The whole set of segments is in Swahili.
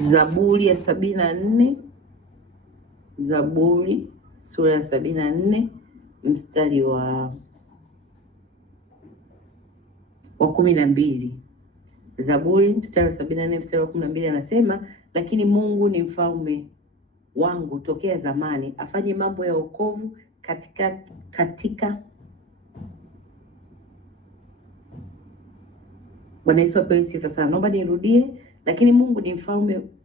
Zaburi ya 74, Zaburi sura ya 74 mstari wa 12. Zaburi mstari wa 74 mstari wa 12 anasema, lakini Mungu ni mfalme wangu tokea zamani, afanye mambo ya wokovu katika Bwana Yesu apewe sifa sana. Naomba nirudie. Lakini Mungu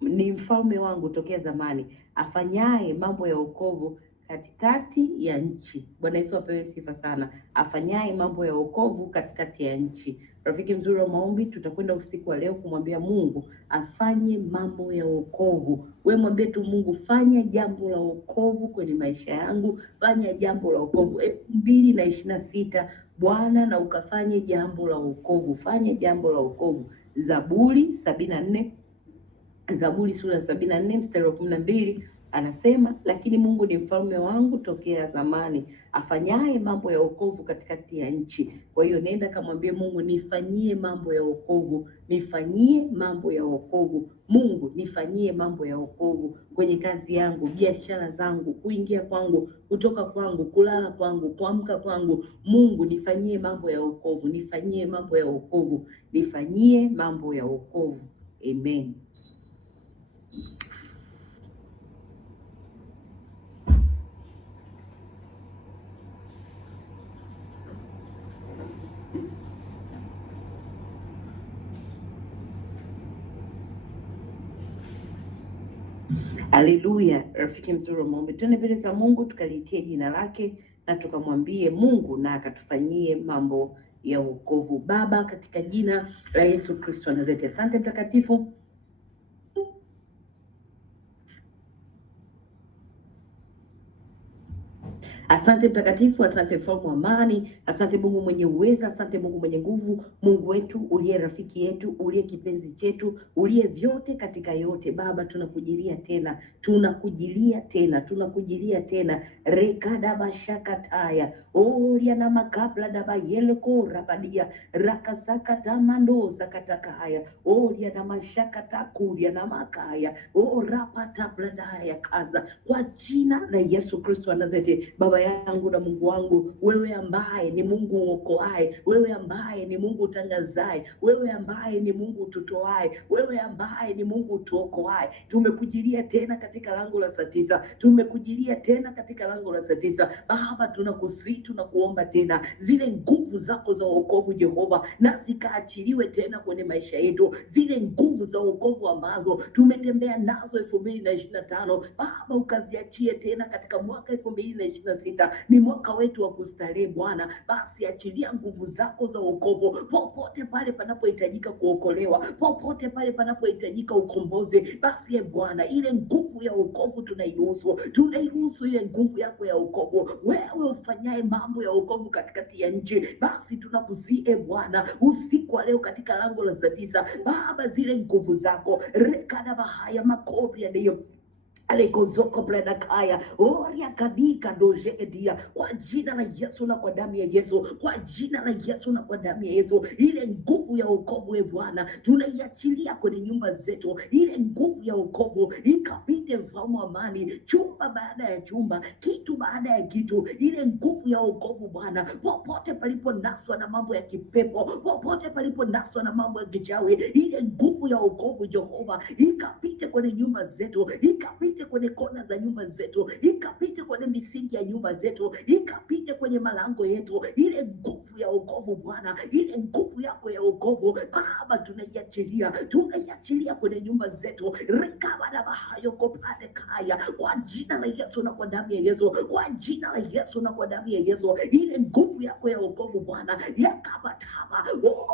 ni mfalme wangu tokea zamani, afanyaye mambo ya wokovu katikati ya nchi. Bwana Yesu apewe sifa sana. Afanyaye mambo ya wokovu katikati ya nchi. Rafiki mzuri wa maombi, tutakwenda usiku wa leo kumwambia Mungu afanye mambo ya wokovu. Wewe mwambie tu Mungu, fanya jambo la wokovu kwenye maisha yangu, fanya jambo la wokovu 2026 Bwana, na ukafanye jambo la wokovu, fanye jambo la wokovu. Zaburi 74, Zaburi sura ya 74 mstari wa 12 anasema, lakini Mungu ni mfalme wangu tokea zamani, afanyaye mambo ya wokovu katikati ya nchi. Kwa hiyo nenda kamwambie Mungu, nifanyie mambo ya wokovu, nifanyie mambo ya wokovu. Mungu, nifanyie mambo ya wokovu kwenye kazi yangu, biashara zangu, kuingia kwangu, kutoka kwangu, kulala kwangu, kuamka kwangu. Mungu, nifanyie mambo ya wokovu, nifanyie mambo ya wokovu, nifanyie mambo ya wokovu. Amen. Haleluya. Rafiki mzuri wa maombi, tuende mbele za Mungu tukaliitie jina lake na tukamwambie Mungu na akatufanyie mambo ya wokovu. Baba, katika jina la Yesu Kristo wa Nazareti, asante mtakatifu. Asante mtakatifu, asante mfalme wa amani, asante Mungu mwenye uweza, asante Mungu mwenye nguvu, Mungu wetu uliye rafiki yetu, uliye kipenzi chetu, uliye vyote katika yote. Baba, tunakujilia tena, tunakujilia tena, tunakujilia tena. Rekada bashaka taya oria na makabla daba yeleko rabadia rakasaka tamando zakataka haya oria na mashaka takuria na makaya orapata bladaya kaza, kwa jina la Yesu Kristo wa Nazareti. Baba yangu na Mungu wangu, wewe ambaye ni Mungu uokoaye, wewe ambaye ni Mungu utangazaye, wewe ambaye ni Mungu ututoaye, wewe ambaye ni Mungu utuokoaye, tumekujilia tena katika lango la saa 9, tumekujilia tena katika lango la saa 9. Baba, tunakusii, tunakuomba tena zile nguvu zako za wokovu Jehova, na zikaachiliwe tena kwenye maisha yetu, zile nguvu za wokovu ambazo tumetembea nazo 2025 Baba, ukaziachie tena katika mwaka 2026. Ni mwaka wetu wa kustarehe Bwana. Basi achilia nguvu zako za wokovu popote pale panapohitajika kuokolewa, popote pale panapohitajika ukombozi. Basi Bwana, ile nguvu ya wokovu tunairuhusu ile nguvu yako ya wokovu, wewe ufanyaye mambo ya wokovu katikati ya nchi. Basi tunakusihi Bwana usiku wa leo katika lango la saa 9 Baba, zile nguvu zako rekada bahaya makobi ya ndio alekozoko bleda kaya oria kadika doje edia, kwa jina la Yesu na kwa damu ya Yesu, kwa jina la Yesu na kwa damu ya Yesu, ile nguvu ya wokovu Bwana tunaiachilia kwenye nyumba zetu, ile nguvu ya wokovu ikapite mfalme wa amani, chumba baada ya chumba, kitu baada ya kitu, ile nguvu ya wokovu Bwana, popote palipo naswa na mambo ya kipepo, popote palipo naswa na mambo ya kichawi, ile nguvu ya wokovu Jehova ikapite kwenye nyumba zetu, ikapite kwenye kona za nyumba zetu, ikapite kwenye misingi ya nyumba zetu, ikapite kwenye malango yetu, ile nguvu ya wokovu Bwana, ile nguvu yako ya wokovu Baba tunaiachilia kwenye nyumba zetu, rekabada bahayo kopade kaya, kwa jina la Yesu na kwa damu ya Yesu, kwa jina la Yesu na kwa damu ya Yesu, ile nguvu yako ya wokovu Bwana yakabataba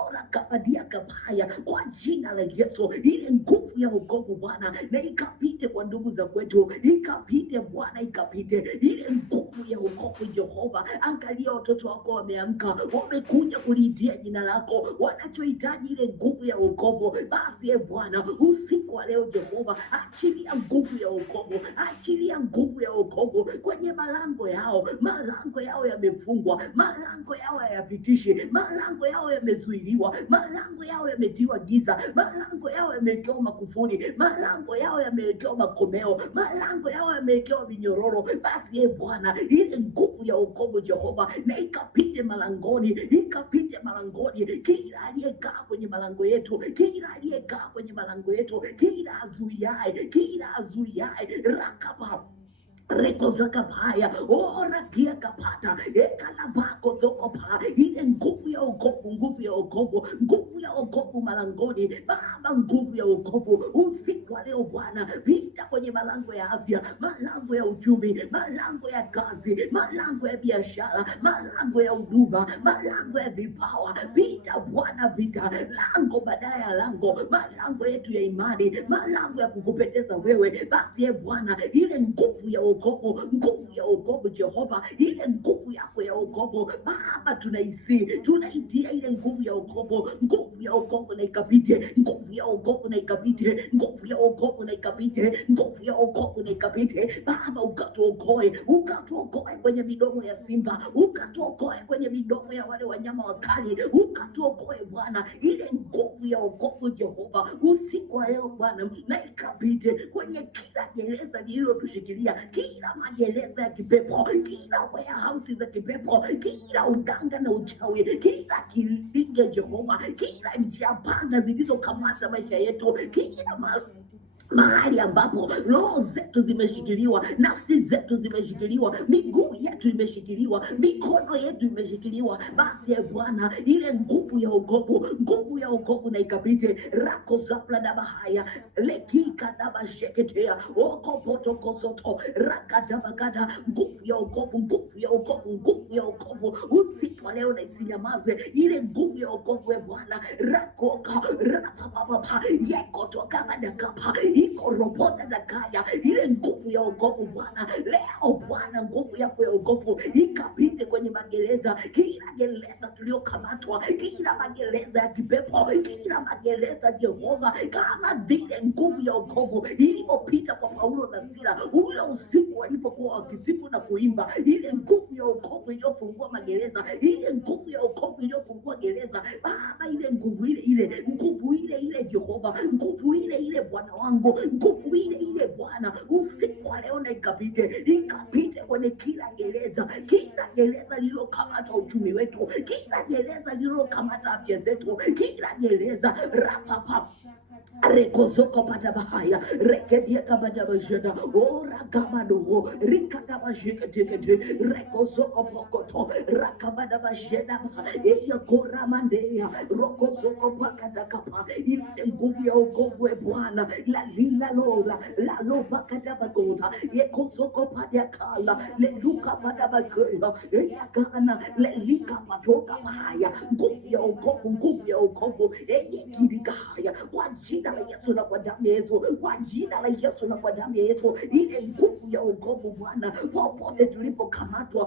ora kabadia kabaya, kwa jina la Yesu, ile nguvu ya wokovu Bwana na ikapite kwa ndugu za kwetu, ikapite Bwana, ikapite ile nguvu ya wokovu Jehova. Angalia watoto wako wameamka, wamekuja kuliitia jina lako, wanachohitaji ile nguvu ya wokovu. Basi Bwana, usiku wa leo Jehova, achilia nguvu ya wokovu, achilia nguvu ya wokovu kwenye malango yao. Malango yao yamefungwa, malango yao hayapitishi, malango yao yamezuiliwa, malango yao yametiwa giza, malango yao yamewekewa makufuri, malango yao yamewekewa makomeo, malango yao yamewekewa minyororo. Basi Bwana, ile nguvu ya wokovu Jehova, na ikapite malangoni, ikapite malangoni. Kila aliyekaa kwenye malango yetu, kila aliyekaa kwenye malango yetu, kila azuiae rakaba rekozakapaya orakia kapata ekalabako zokopa. Ile nguvu ya wokovu, nguvu ya wokovu, nguvu ya wokovu malangoni Baba, nguvu ya wokovu usiku wa leo Bwana, pita kwenye malango ya afya, malango ya uchumi, malango ya kazi, malango ya biashara, malango ya huduma, malango ya vipawa. Pita Bwana, pita lango badala ya lango, malango yetu ya imani, malango ya kukupendeza wewe. Basi Bwana, ile nguvu ya wokovu, nguvu ya wokovu Jehova, ile nguvu yako ya wokovu Baba, tunaitia ile nguvu ya wokovu, nguvu ya wokovu na ikapite, nguvu ya wokovu na ikapite, nguvu ya wokovu na ikapite, nguvu ya wokovu na ikapite Baba, ukatuokoe kwenye midomo ya simba, ukatuokoe kwenye midomo ya wale wanyama wakali, ukatuokoe Bwana, ile nguvu ya wokovu Jehova usiku wa leo Bwana, na ikapite kwenye kila gereza lililotushikilia, kila magereza ya kipepo, kila warehouse za kipepo, kila uganga na uchawi, kila kilinge Jehova, kila njia panda zilizokamata maisha yetu, kila mahali ambapo roho zetu zimeshikiliwa, nafsi zetu zimeshikiliwa, miguu yetu imeshikiliwa, mikono yetu imeshikiliwa. Basi Bwana, ile nguvu ya wokovu, nguvu ya wokovu na ikapite rako zapla na bahaya lekika na basheketea okopoto kosoto rakadabagada. Nguvu ya wokovu, nguvu ya wokovu, nguvu ya wokovu usiku leo na isinyamaze. Ile nguvu ya wokovu Bwana, rakoka rapapapa yekotoka madakapa iko roboza na kaya. Ile nguvu ya wokovu Bwana, leo Bwana, nguvu yako ya wokovu ikapite kwenye magereza, kila gereza tuliokamatwa, kila magereza ya kipepo, kila magereza Jehova, kama vile nguvu ya wokovu ilipopita kwa Paulo na Sila ule usiku walipokuwa wakisifu na kuimba. Ile nguvu ya wokovu iliyofungua magereza, ile nguvu ya wokovu iliyofungua gereza Baba, ile nguvu ile nguvu ile Jehova, nguvu ile Bwana wangu, nguvu ile Bwana usiku wa leo na ikapite kwenye kila gereza lililokamata uchumi wetu, kila gereza lililokamata afya zetu, kila gereza rapapa rekozoko pada bahaya rekedia kabada bajeda ora kabado rikada bajeke tekete rekozoko pokoto rakabada bajeda eya kora mandea rokozoko pakada kapa. Ile nguvu ya wokovu Bwana, la lila lola la loba kada bagoda yekozoko pada kala le luka pada bagoda eya kana le lika patoka bahaya. Nguvu ya wokovu, nguvu ya wokovu eya kidika haya kwa jina la Yesu na kwa damu ya Yesu, kwa jina la Yesu na kwa damu ya Yesu. Ile nguvu ya wokovu Bwana, popote tulipokamatwa,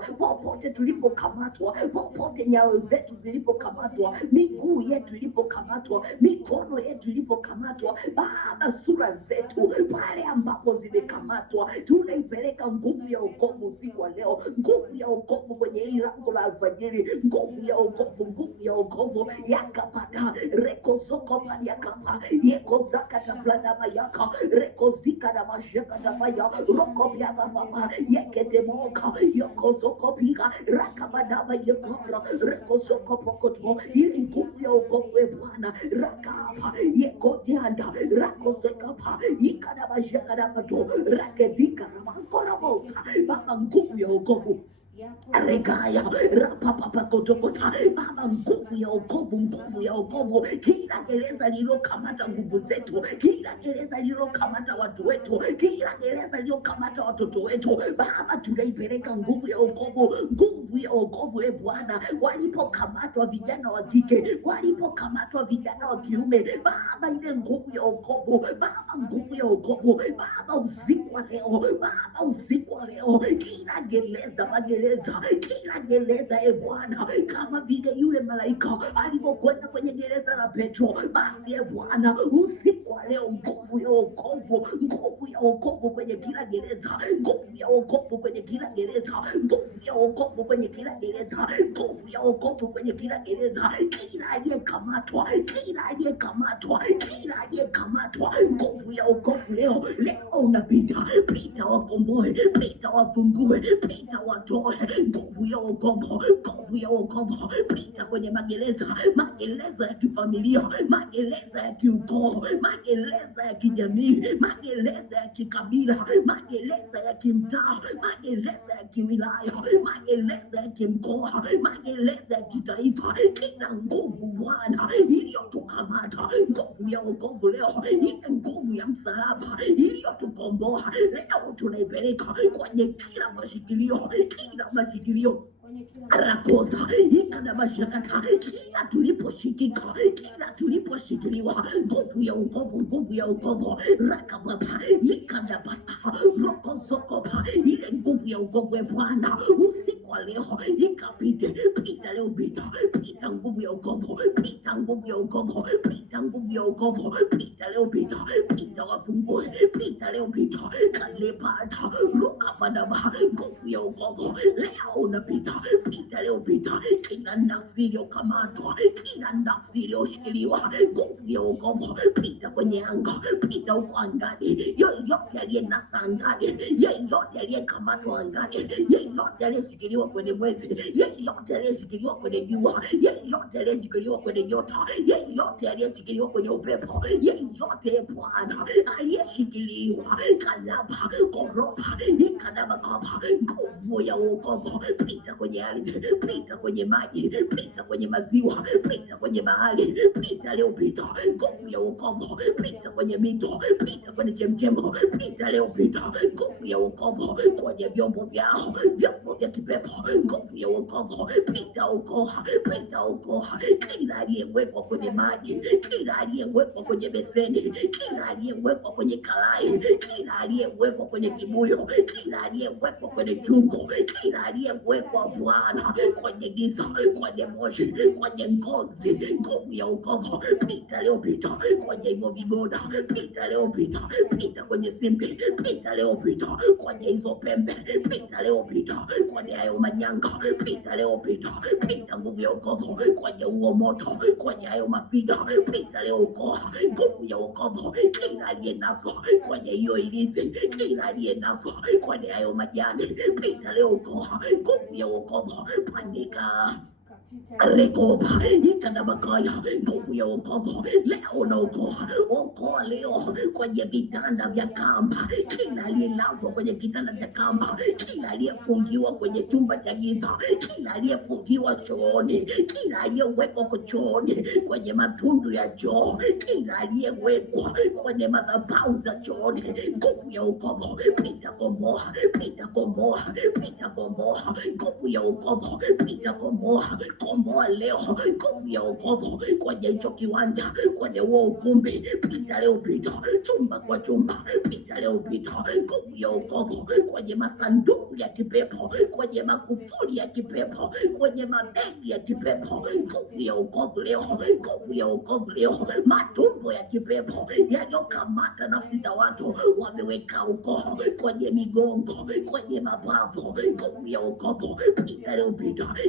popote nyayo zetu zilipokamatwa, miguu yetu ilipokamatwa, mikono yetu ilipokamatwa Baba, sura zetu pale ambapo zimekamatwa, tunaipeleka nguvu ya wokovu usiku wa leo, nguvu ya wokovu kwenye hili lango la alfajiri, nguvu ya wokovu, nguvu ya wokovu yakapata rekozoko pali yakapa yekozaka tablana mayaka rekozika na mashaka na maya rokobya baba yekedemoka yokozoko pika rakabadaba yekora rekozoko pokoto. Ile nguvu ya wokovu Bwana rakapa yekodianda rakozekapa ikana mashaka na bato rakedika na makorobosa Baba, nguvu ya wokovu regaya rapapa kotokota Baba, nguvu ya wokovu, nguvu ya wokovu. Kila gereza lililokamata nguvu zetu, kila gereza lililokamata watu wetu, kila gereza lililokamata watoto wetu Baba, tunaipeleka nguvu ya wokovu, nguvu nguvu ya wokovu Bwana, walipokamatwa vijana wa kike, walipokamatwa vijana wa kiume Baba, ile nguvu ya wokovu Baba, nguvu ya wokovu Baba, usiku wa leo Baba, usiku wa leo, kila gereza, magereza, kila gereza Bwana, kama vile yule malaika alipokwenda kwenye gereza la Petro, basi Bwana, usiku wa leo nguvu ya wokovu, nguvu ya wokovu kwenye kila gereza, nguvu ya wokovu kwenye kila gereza, nguvu ya wokovu kwenye kila gereza, nguvu ya wokovu kwenye kila gereza, kila aliyekamatwa, kila aliyekamatwa, kila aliyekamatwa, nguvu ya wokovu leo unapita, pita wakomboe, pita wafungue, pita watoe, nguvu ya wokovu, nguvu ya wokovu, pita kwenye magereza, magereza ya kifamilia, magereza ya kiukoo, magereza ya kijamii, magereza ya kikabila, magereza ya kimtaa, magereza ya kiwilaya, magereza ya kimkoa, magereza ya kitaifa, kila nguvu Bwana iliyotukamata, nguvu ya wokovu leo, ile nguvu ya msalaba iliyotukomboa leo tunaipeleka kwenye kila mashikilio, kila mashikilio rakosa ikana mashakata, kila tuliposhikika, kila tuliposhikiliwa, nguvu ya wokovu, nguvu ya wokovu rakababa ikana bata rokosokopa, ile nguvu ya wokovu Bwana usiku wa leo ikapite, pita leo, pita nguvu ya wokovu, pita nguvu ya wokovu, pita nguvu ya wokovu, pita leo, pita wafungue, pita leo, kalipata rukabadaba, nguvu ya wokovu leo unapita, pita leo, kila nafsi iliyokamatwa, kila nafsi iliyoshikiliwa, nguvu ya wokovu, pita kwenye anga, pita huko angani, yoyote aliyenasa angani, yeyote aliyekamatwa angani, yeyote aliyeshikiliwa kwenye mwezi, yeyote aliyeshikiliwa kwenye jua, yeyote aliyeshikiliwa kwenye nyota, yeyote aliyeshikiliwa kwenye upepo, yeyote Bwana aliyeshikiliwa kalaba koropa ikadaba kapa, nguvu ya wokovu, pita kwenye ardhi, pita kwenye maji, pita kwenye maziwa, pita kwenye bahari, pita leo, nguvu ya wokovu, pita kwenye mito, pita kwenye chemchemo, pita leo, nguvu ya wokovu kwenye vyombo vyao, vyombo vya kipepo, nguvu ya wokovu, pita okoa, pita okoa kila aliyewekwa kwenye maji, kila aliyewekwa kwenye beseni, kila aliyewekwa kwenye kalai, kila aliyewekwa kwenye kibuyo, kila aliyewekwa kwenye chungu, kila aliyewekwa Bwana kwenye giza, kwenye moshi, kwenye ngozi, nguvu ya wokovu, pita leo, kwenye hivyo vigoda, pita leo, pita kwenye simbi, pita leo, kwenye hizo pembe, pita leo, kwenye hayo manyanga, pita leo, pita nguvu ya wokovu kwenye huo moto, kwenye hayo mapiga, pita leo, okoa nguvu ya wokovu, kila aliyenaswa kwenye hiyo ilizi, kila aliyenaswa kwenye hayo majani, pita leo, okoa nguvu ya wokovu, panika rekoba ikadabakaya, nguvu ya wokovu leo unaokoa, okoa leo kwenye vitanda vya kamba, kila aliyelazwa kwenye vitanda vya kamba, kila aliyefungiwa kwenye chumba cha giza, kila aliyefungiwa chooni, kila aliyewekwa chooni kwenye matundu ya choo, kila aliyewekwa kwenye madhabahu za chooni, nguvu ya wokovu, pita komboa, pita komboa, pita komboa, nguvu ya wokovu, pita komboa, komboa leo, nguvu ya wokovu kwenye hicho kiwanja, kwenye huo ukumbi, pita leo, chumba kwa chumba, pita leo, nguvu ya wokovu kwenye masanduku ya kipepo, kwenye makufuri ya kipepo, kwenye mabegi ya kipepo, nguvu ya wokovu leo, nguvu ya wokovu leo, matumbo ya kipepo yaliyokamata nafsi za watu wameweka huko kwenye migongo, kwenye mabavu, nguvu ya wokovu, pita leo,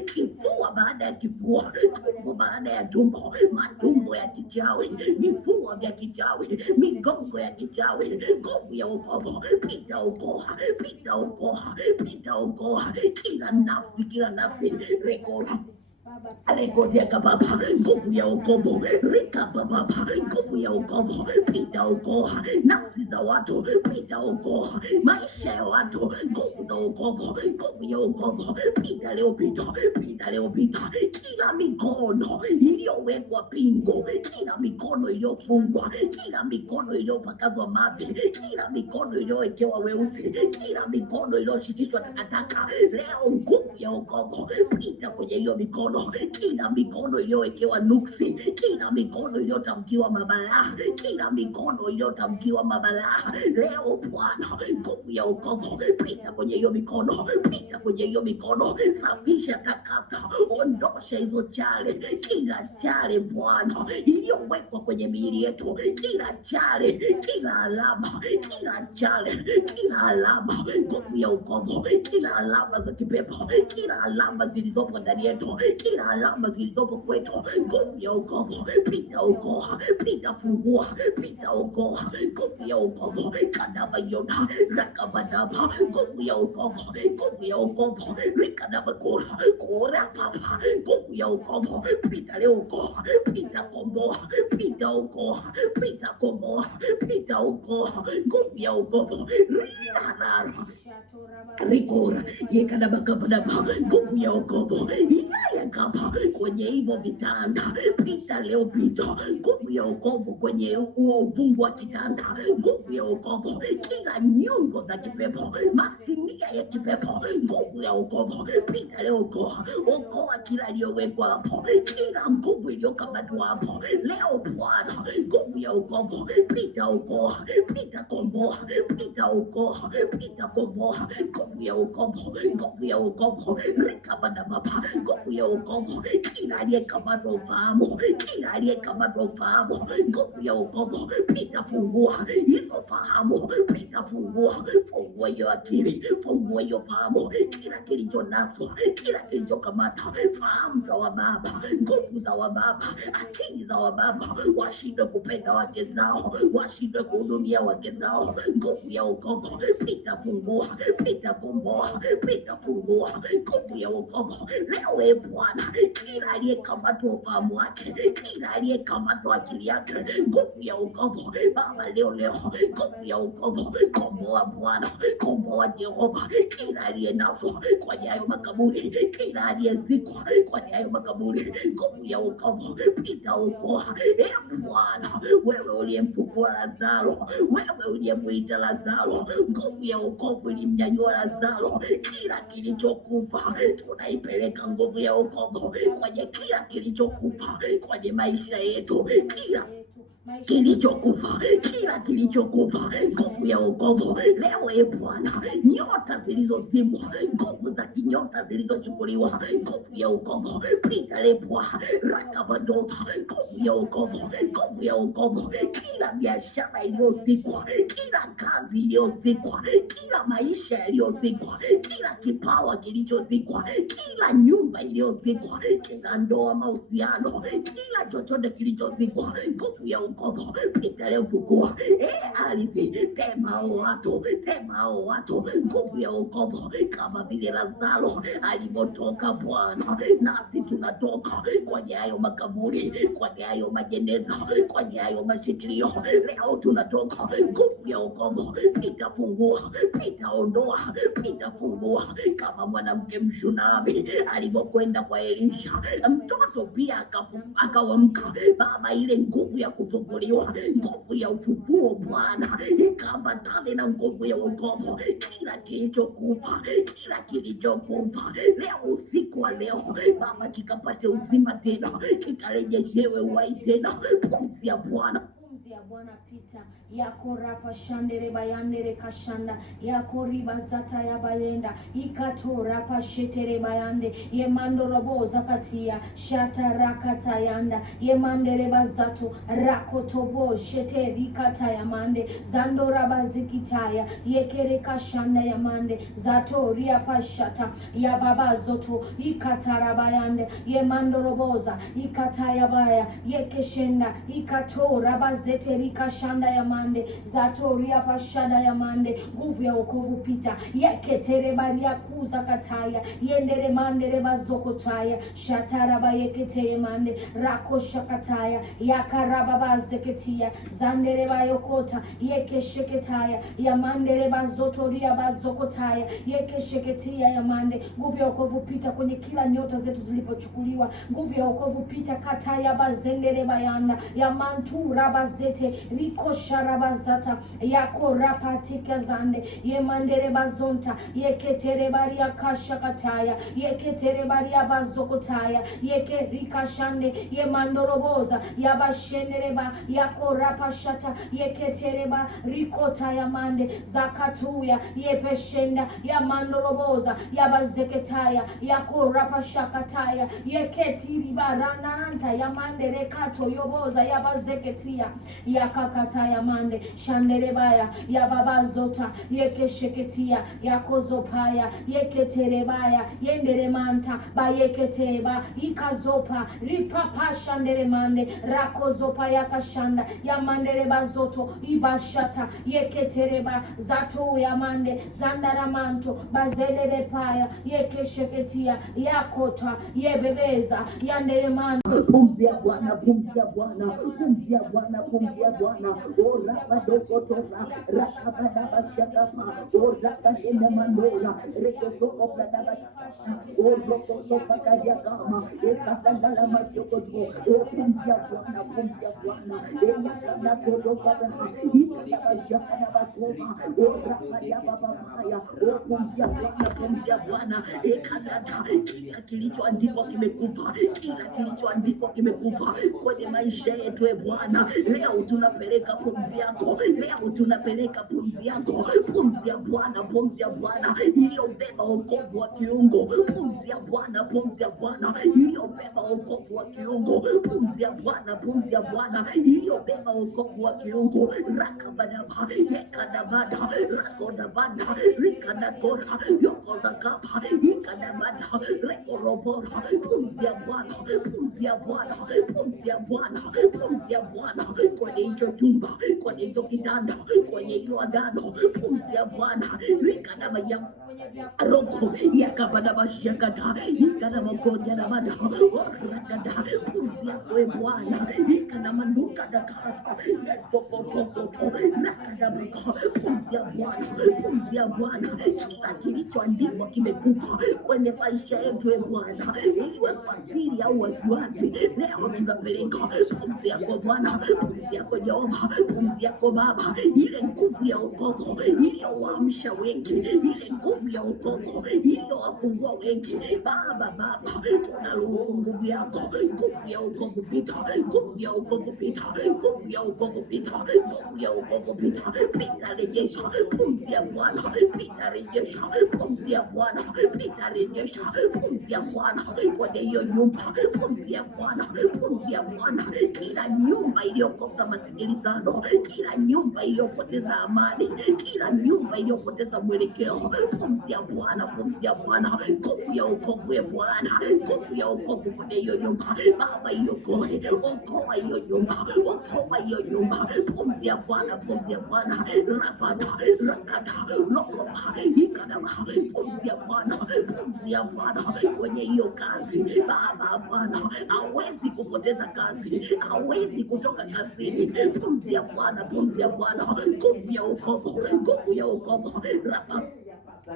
kifua baada ya kifua, tumbo baada ya tumbo, matumbo ya kichawi, vifua vya kichawi, migongo ya kichawi, nguvu ya wokovu, pita okoa, pita okoa, pita okoa kila nafsi rekodi Alekodia baba, nguvu ya wokovu, rika baba, nguvu ya wokovu, pita okoa nafsi za watu, pita okoa maisha ya watu, nguvu za wokovu, nguvu ya wokovu, pita leo, pita leo, kila mikono iliyowekwa pingo, kila mikono iliyofungwa, kila mikono iliyopakazwa mavi, kila mikono iliyowekewa weusi, kila mikono iliyoshikishwa takataka, leo nguvu ya wokovu pita kwenye hiyo mikono, kila mikono iliyowekewa nuksi, kila mikono iliyotamkiwa mabalaa, kila mikono iliyotamkiwa mabalaa leo Bwana, nguvu ya wokovu pita kwenye hiyo mikono, pita kwenye hiyo mikono, safisha, takasa, ondosha hizo chale, kila chale Bwana iliyowekwa kwenye miili yetu, kila chale, kila alama, kila chale, kila alama, nguvu ya wokovu, kila alama za kipepo, kila alama zilizopo ndani yetu, kila alama zilizopo kwetu, nguvu ya wokovu pita, okoa, pita, fungua, pita, okoa, nguvu ya wokovu kadaba yona rakabadaba, nguvu ya wokovu, nguvu ya wokovu rikadaba kora papa, nguvu ya wokovu pita leo, okoa, pita, komboa, pita, okoa, pita, komboa, pita, okoa, nguvu ya wokovu rikora yekadabakabadaba, nguvu ya wokovu inayekapa kwenye hivyo vitanda pita leo, pita, nguvu ya wokovu kwenye huo uvungu wa kitanda, nguvu ya wokovu kila nyungo za kipepo, masinia ya kipepo, nguvu ya wokovu pita leo, okoa, okoa kila aliyowekwa hapo, kila nguvu iliyokamatwa hapo leo Bwana, nguvu ya wokovu pita, okoa, pita, komboa, pita, okoa, pita, komboa, nguvu ya wokovu, nguvu ya wokovu rekabadababa, nguvu ya wokovu kila aliyekamatwa ufahamu, kila aliyekamatwa ufahamu, nguvu ya wokovu pita, fungua hizo fahamu, pita, fungua, fungua hiyo akili, fungua hiyo fahamu, kila kilichonaswa, kila kilichokamata fahamu za wababa, nguvu za wababa, akili za wababa, washindwe kupenda wake zao, washindwe kuhudumia wake zao, nguvu ya wokovu pita, fungua, pita, komboa, pita, fungua, nguvu ya wokovu leo Bwana, kila aliyekamatwa ufahamu wake, kila aliyekamatwa akili yake, nguvu ya wokovu Baba leo, nguvu ya wokovu, komboa Bwana, komboa Jehova, kila aliyenaswa kwenye hayo makaburi, kila aliyezikwa kwenye hayo makaburi, nguvu ya wokovu pita, okoa Bwana, wewe uliyemfufua Lazaro, wewe uliyemuita Lazaro, nguvu ya wokovu ilimnyanyua Lazaro, kila kilichokufa tunaipeleka nguvu ya wokovu kwenye kila kilichokufa kwenye maisha yetu, kila kilichokufa, kila kilichokufa, nguvu ya wokovu leo Bwana, nyota zilizozimwa, nguvu za kinyota zilizochukuliwa, nguvu ya wokovu pita lepwa rakabadoza, nguvu ya wokovu, nguvu ya wokovu, kila biashara iliyozikwa, kila kazi iliyozikwa, kila maisha yaliyozikwa, kila kipawa kilichozikwa, kila nyumba iliyozikwa, kila ndoa, mahusiano, kila chochote kilichozikwa, nguvu ya wokovu pita leo, fukua ardhi, tema hao watu, nguvu ya wokovu kama vile Lazaro alivyotoka Bwana, nasi tunatoka kwenye hayo makaburi, kwenye hayo majeneza, kwenye hayo mashikilio, leo tunatoka, nguvu ya wokovu pita, fungua, pita, ondoa, pita, fungua, kama mwanamke Mshunami alivyokwenda kwa Elisha, mtoto pia akawamka Baba, ile nguvu ya kufufuliwa, nguvu ya ufufuo Bwana ikaambatane na nguvu ya wokovu, kila kilichokufa, kila kilichokufa leo, usiku wa leo Baba, kikapate uzima tena, kikarejeshewe uhai tena, pumzi ya Bwana pita yakorapa shandere bayandere kashanda yakoriba zata ya bayenda ikatorapa shetere bayande yemando robo zakatia shatarakata yanda yemandere bazato rakotobo sheteri kata yamande zandora bazikitaya yekere kashanda yamande zatoria pashata ya baba zoto ikatarabayande yemando roboza ikataya baya yekeshenda ikatora bazete rikashanda ya mande zatoria pashada ya mande, nguvu ya wokovu pita yeketere baria kuza kataya yendere mandere bazokotaya shatara bayekete mande rakosha kataya yakaraba bazeketia zandere bayokota yekesheketaya ya mandere bazotoria bazokotaya yekesheketia ya mande, nguvu ya wokovu pita kwenye kila nyota zetu zilipochukuliwa, nguvu ya wokovu pita kataya bazendere bayanda ya mantu rabazete yekete riko sharabazata yako rapatika zande yemandere bazonta yeketere baria kashakataya yeketere baria bazokotaya yeke rikashande yemandoroboza yabashendereba yako rapashata yeketereba rikota yamande zakatuya yepeshenda yamandoroboza yabazeketaya yako rapashakataya yeketiri barananta yamande rekato yoboza yabazeketia yakakataya mande shanderebaya yababazota yekesheketia yakozopaya yeketerebaya yenderemanta bayeketeba ikazopa ripapa shanderemande rakozopa yakashanda yamandereba zoto ibashata yeketereba zato yamande zandaramanto bazelerepaya yekesheketia yakota yebebeza yanderemanta. Pumzi ya Bwana, pumzi ya Bwana, pumzi ya Bwana, pumzi ya Bwana. Ora badokotora, rakabada bashakapa, ora kashene mandora, rekosoko bladaba shakapa, ora kosopa kayakama, ekatandala majokoto. Pumzi ya Bwana, pumzi ya Bwana. Eyakana kodokaba, ikadaba shakana bakoma, ora kayaba babaya. Pumzi ya Bwana, pumzi ya Bwana. Ekadada, kila kilichoandikwa kimekufa, kila kilichoandikwa kimekufa kwenye maisha yetu. Bwana, leo tunapeleka pumzi yako, leo tunapeleka pumzi yako, pumzi ya Bwana, pumzi ya Bwana iliyobeba wokovu wa kiungo, pumzi ya Bwana, pumzi ya Bwana iliyobeba wokovu wa kiungo, pumzi ya Bwana, pumzi ya Bwana iliyobeba wokovu wa kiungo. Rakabadaba ekadabada rakodabanda rikadakora yokozakapa ikadabada rekorobora. Pumzi ya Bwana, pumzi ya Bwana, pumzi ya Bwana, pumzi ya Bwana kwenye hicho chumba, kwenye hicho kitanda, kwenye hilo agano. Pumzi ya Bwana rikana majamu roko yakabada bashakata ikana makonya na mada orakada. Pumzi yako Bwana ikana manduka dakata yesokotokoto nakadabika. Pumzi ya Bwana, pumzi ya Bwana. Kila kilichoandikwa kimekufa kwenye maisha yetu Bwana, iwe kwa siri au waziwazi, leo tunapeleka pumzi yako Bwana, pumzi yako Jehova, pumzi yako Baba, ile nguvu ya wokovu iliyowaamsha wengi, ile nguvu ya wokovu iliyowafungua wengi. Baba, tunaruhusu nguvu yako, nguvu ya wokovu pita, nguvu ya wokovu pita, nguvu ya wokovu pita, nguvu ya wokovu pita, pita rejesha pumzi ya Bwana, pita rejesha pumzi ya Bwana, pita rejesha pumzi ya Bwana kwenye hiyo nyumba, pumzi ya Bwana, pumzi ya Bwana. Kila nyumba iliyokosa masikilizano, kila nyumba iliyopoteza amani, kila nyumba iliyopoteza mwelekeo, pumzi ya Bwana, pumzi ya Bwana, nguvu ya wokovu ya Bwana, nguvu ya wokovu kwenye hiyo nyumba. Baba, iokoe, okoa hiyo nyumba, okoa hiyo nyumba, pumzi ya Bwana, pumzi ya Bwana. Rapata rakata lokoba ikadaba, pumzi ya Bwana, pumzi ya Bwana kwenye hiyo kazi. Baba, Bwana hawezi kupoteza kazi, hawezi kutoka kazini. Pumzi ya Bwana, pumzi ya Bwana, nguvu ya wokovu, nguvu ya wokovu. Rapa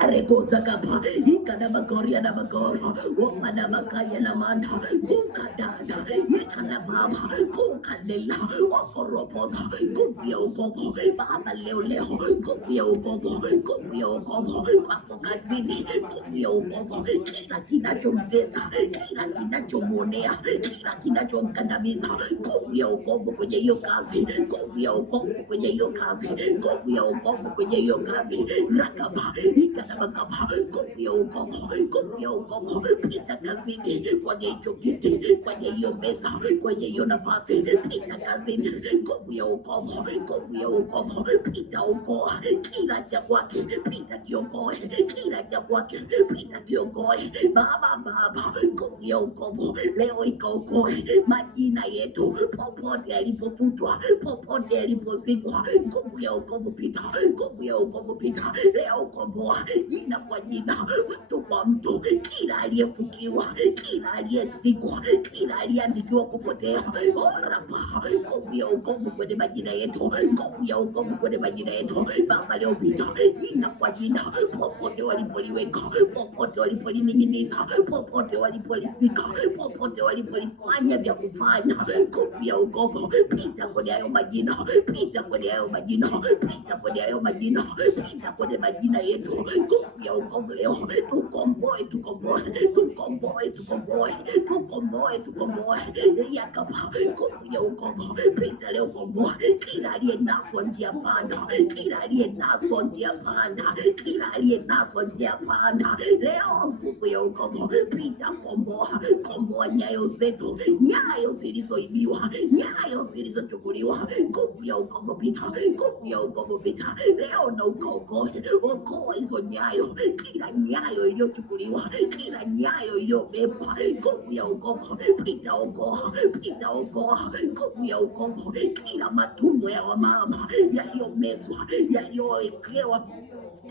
Rekoza kapa ikana makoria na makoro wapana makaya na manda kukadada ikana baba kukadela wakoropoza nguvu ya wokovu. Baba, leo nguvu ya wokovu, nguvu ya wokovu kwako kazini, nguvu ya wokovu. Kila kinachomtesa, kila kinachomwonea, kila kinachomkandamiza, nguvu ya wokovu kwenye hiyo kazi, nguvu ya wokovu kwenye hiyo kazi, nguvu ya wokovu kwenye hiyo kazi. Rakaba ikadabakaba, nguvu ya wokovu, nguvu ya wokovu pita kazini, kwenye hicho kiti, kwenye hiyo meza, kwenye hiyo nafasi, pita kazini, nguvu ya wokovu, nguvu ya wokovu pita okoa kila cha kwake, pita kiokoe kila cha kwake, pita kiokoe. Baba, nguvu ya wokovu leo ikaokoe majina yetu popote yalipofutwa, popote yalipozikwa. Nguvu ya wokovu pita, nguvu ya wokovu pita leo, komboa jina kwa jina, mtu kwa mtu, kila aliyefukiwa, kila aliyezikwa, kila aliyeandikiwa kupotea. Orapa, nguvu ya wokovu kwenye majina yetu, nguvu ya wokovu kwenye majina yetu. Baba, leo pita jina kwa jina, popote walipoliweka, popote walipolining'iniza, popote walipolizika, popote walipolifanya vya kufanya, nguvu ya wokovu pita kwenye hayo majina, pita kwenye hayo majina, pita kwenye hayo majina, pita kwenye majina yetu. Nguvu ya wokovu leo tukomboe, tukomboe, tukomboe, tukomboe, tukomboe, tukomboe. Yakapa, nguvu ya wokovu pita leo, komboa kila aliyenaswa njia panda, kila aliyenaswa njia panda, kila aliyenaswa njia panda. Leo nguvu ya wokovu pita, komboa, komboa nyayo zetu, nyayo zilizoibiwa, nyayo zilizochukuliwa. Nguvu ya wokovu pita, nguvu ya wokovu pita leo na ukaokoe, okoa hizo nyayo, kila nyayo iliyochukuliwa, kila nyayo iliyobebwa. Nguvu ya wokovu pita, okoa, pita, okoa. Nguvu ya wokovu kila matumbo ya wamama yaliyomezwa, yaliyowekewa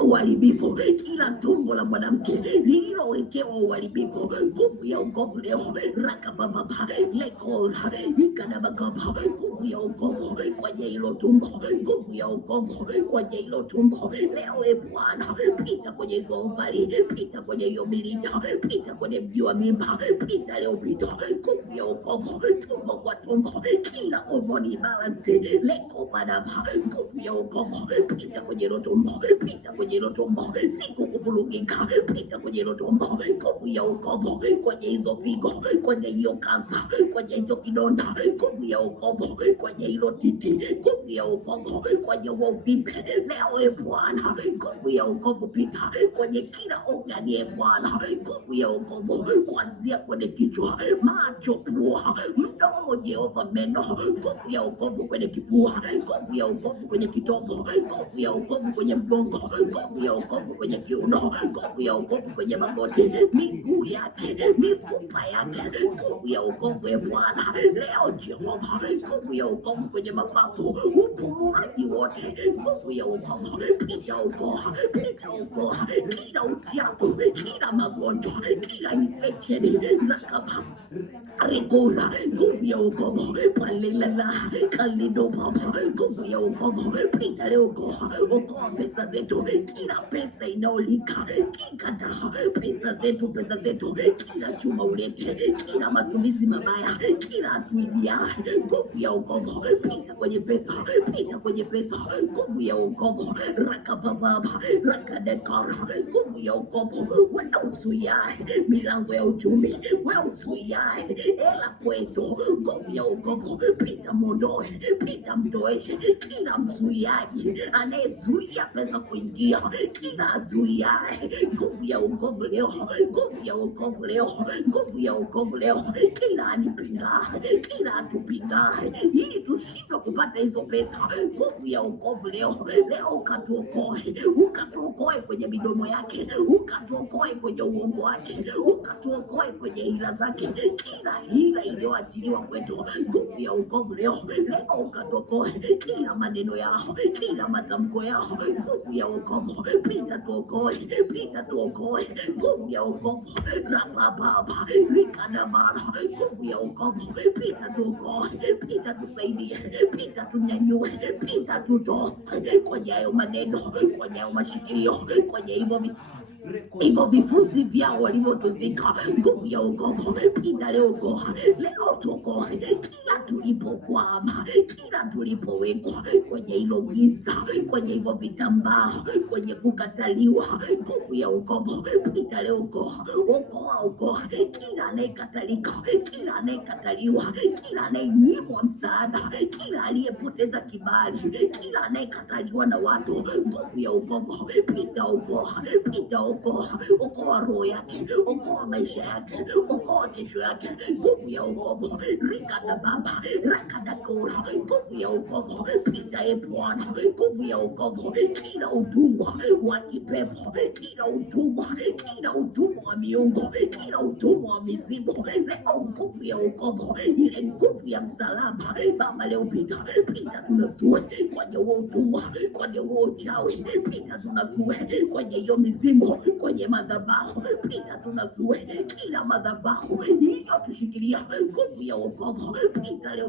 uharibifu, kila tumbo la mwanamke lililowekewa uharibifu. Nguvu ya wokovu leo rakababa lekora ikanabakaba, nguvu ya wokovu kwenye hilo tumbo, nguvu ya wokovu kwenye hilo tumbo leo. Bwana pita kwenye hizo ovari, pita kwenye hiyo mirija, pita kwenye mji wa mimba, pita leo, pita nguvu ya wokovu tumbo kwa tumbo, kila hormone balance leko badaba, nguvu ya wokovu pita kwenye hilo tumbo, pita kwenye hilo tumbo, siku kuvurugika, pita kwenye hilo tumbo. Nguvu ya wokovu kwenye hizo figo, kwenye hiyo kansa, kwenye hizo kidonda, nguvu ya wokovu kwenye hilo titi, nguvu ya wokovu kwenye uvimbe leo. Bwana, nguvu ya wokovu pita kwenye kila organi Bwana, nguvu ya wokovu kuanzia kwenye kichwa, macho, pua, mdomo, Jehova, meno, nguvu ya wokovu kwenye kifua, nguvu ya wokovu kwenye kitovu, nguvu ya wokovu kwenye mgongo, nguvu ya wokovu kwenye kiuno, nguvu ya wokovu kwenye magoti, miguu yake, mifupa yake, nguvu ya wokovu Bwana leo. Jehova, nguvu ya wokovu kwenye mapafu, upumuaji wote, nguvu ya wokovu pita, okoa, pita, okoa kila uchafu, kila magonjwa, kila infection nakaba regula. Nguvu ya wokovu palilala kalido baba, nguvu ya wokovu pita leo, okoa pesa zetu, kila pesa inaolika kikada, pesa zetu, pesa zetu, kila chuma ulete, kila matumizi mabaya, kila atuibia. Nguvu ya wokovu pita kwenye pesa, pita kwenye pesa, nguvu ya wokovu rakababa rakadekara, nguvu ya wokovu wewe usuyae milango ya uchumi, wewe usuyae ela kwetu. Nguvu ya wokovu pita, mondoe, pita, mtoeshe kila mzuiaji anayezuia pesa kuingia, kila azuiae. Nguvu ya wokovu leo, nguvu ya wokovu leo, nguvu ya wokovu leo, kila anipingae, kila atupingae ili tushindwe kupata hizo pesa. Nguvu ya wokovu leo, leo ukatuokoe, ukatuokoe kwenye midomo yake, ukatuokoe kwenye uongo wake, ukatuokoe kwenye hila zake, kila hila iliyoachiliwa kwetu. Nguvu ya wokovu leo, leo ukatuokoe kila maneno yao, kila matamko yao. Nguvu ya wokovu pita, tuokoe, pita, tuokoe. Nguvu ya wokovu rapababa likadabara, nguvu ya wokovu pita, tuokoe, pita, tusaidie, pita, tunyanyue, pita, tutoe kwenye hayo maneno, kwenye hayo mashikilio, kwenye hivyo vifusi vyao walivyotuzika. Nguvu ya wokovu pita leo, okoa leo, tuokoe kila tulipokwama, kila tulipowekwa kwenye hilo giza, kwenye hivyo vitambaa, kwenye kukataliwa. Nguvu ya wokovu pita leo, okoa, okoa, okoa kila anayekatalika, kila anayekataliwa, kila anayenyimwa msaada, kila aliyepoteza kibali, kila anayekataliwa na watu. Nguvu ya wokovu pita, okoa, pita, okoa roho yake, okoa maisha yake, okoa kesho yake. Nguvu ya wokovu, rikada baba, rakada kora, nguvu ya wokovu, pita e Bwana, nguvu ya wokovu, kila utumwa wa kipepo, kila utumwa wa miungu, kila utumwa wa mizimu, leo nguvu ya wokovu, ile nguvu ya msalaba Baba, leo pita tunasue kwenye huo utumwa, kwenye huo uchawi, pita tunasue kwenye hiyo mizimu, kwenye madhabahu, pita tunasue kila madhabahu iliyotushikilia. Nguvu ya wokovu, pita leo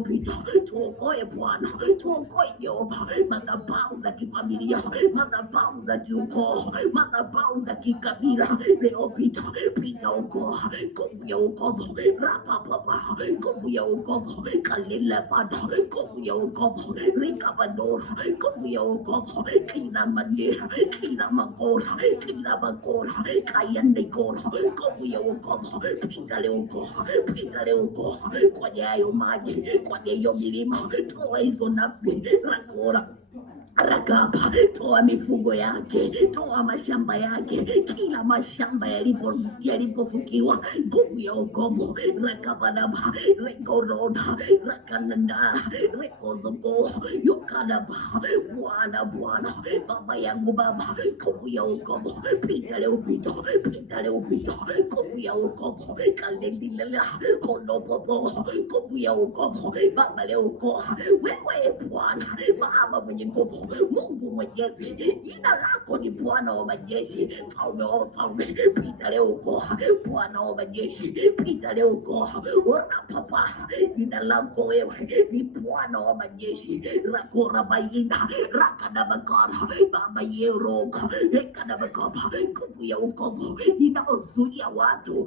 pita, tuokoe Bwana, tuokoe Jehova, madhabahu za kifamilia, madhabahu za kiukoo, madhabahu za kikabila, leo pita okoa. Nguvu ya wokovu, rapapapa, nguvu ya wokovu, kalila bada, nguvu ya wokovu, rikabadora, nguvu ya wokovu, kina mandira, kina makora, kina makora, kayende kora, nguvu ya wokovu, pita leo okoa, kwenye hayo maji, kwenye hiyo milima, toa hizo nafsi, rakora Rakapa, toa mifugo yake, toa mashamba yake, kila mashamba yalipofukiwa. Nguvu ya wokovu, rakabanaba, rekoroda, rakananda, rekozogo, yukanaba. Bwana Baba yangu Baba, nguvu ya wokovu, pita leo pita, nguvu ya wokovu, kalendilala, konopopo, nguvu ya wokovu, Baba leo okoa. Wewe Bwana Baba mwenye nguvu, Mungu Mwenyezi, jina lako ni Bwana wa majeshi, mfalme wa wafalme, pita leo okoa. Bwana wa majeshi, pita leo okoa. Papa, jina lako wewe ni Bwana wa majeshi, rakora bayina, rakadabakara, Baba yeroka, rekadabakapa. Nguvu ya wokovu inaozuia watu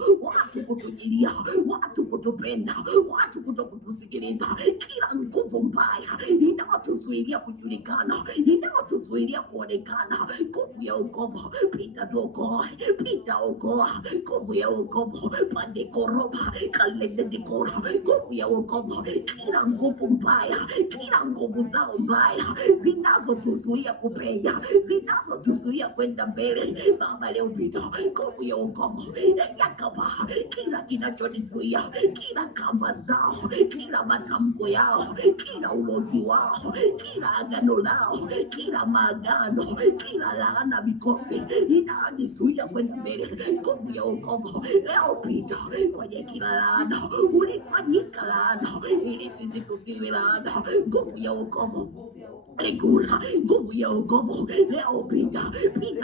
kutujilia, watu kutupenda, watu kutokutusikiliza, kila nguvu mbaya inaotuzuilia kujulikana, inaotuzuilia kuonekana. Nguvu ya wokovu, pita tuokoe, pita okoa. Nguvu ya wokovu, pande koroba, kalende dikora. Nguvu ya wokovu, kila nguvu mbaya, kila nguvu zao mbaya zinazotuzuia kupenya, zinazotuzuia kwenda mbele, Baba leo pita. Nguvu ya wokovu, yakaba kila kinachonizuia, kila kamba zao, kila matamko yao, kila ulozi wao, kila agano lao, kila maagano, kila laana mikosi inanizuia kwenda mbele. Nguvu ya wokovu, leo pita kwenye kila laana, ulifanyika laana ili sisi tusiwe laana. Nguvu ya wokovu, regula. Nguvu ya wokovu, leo pita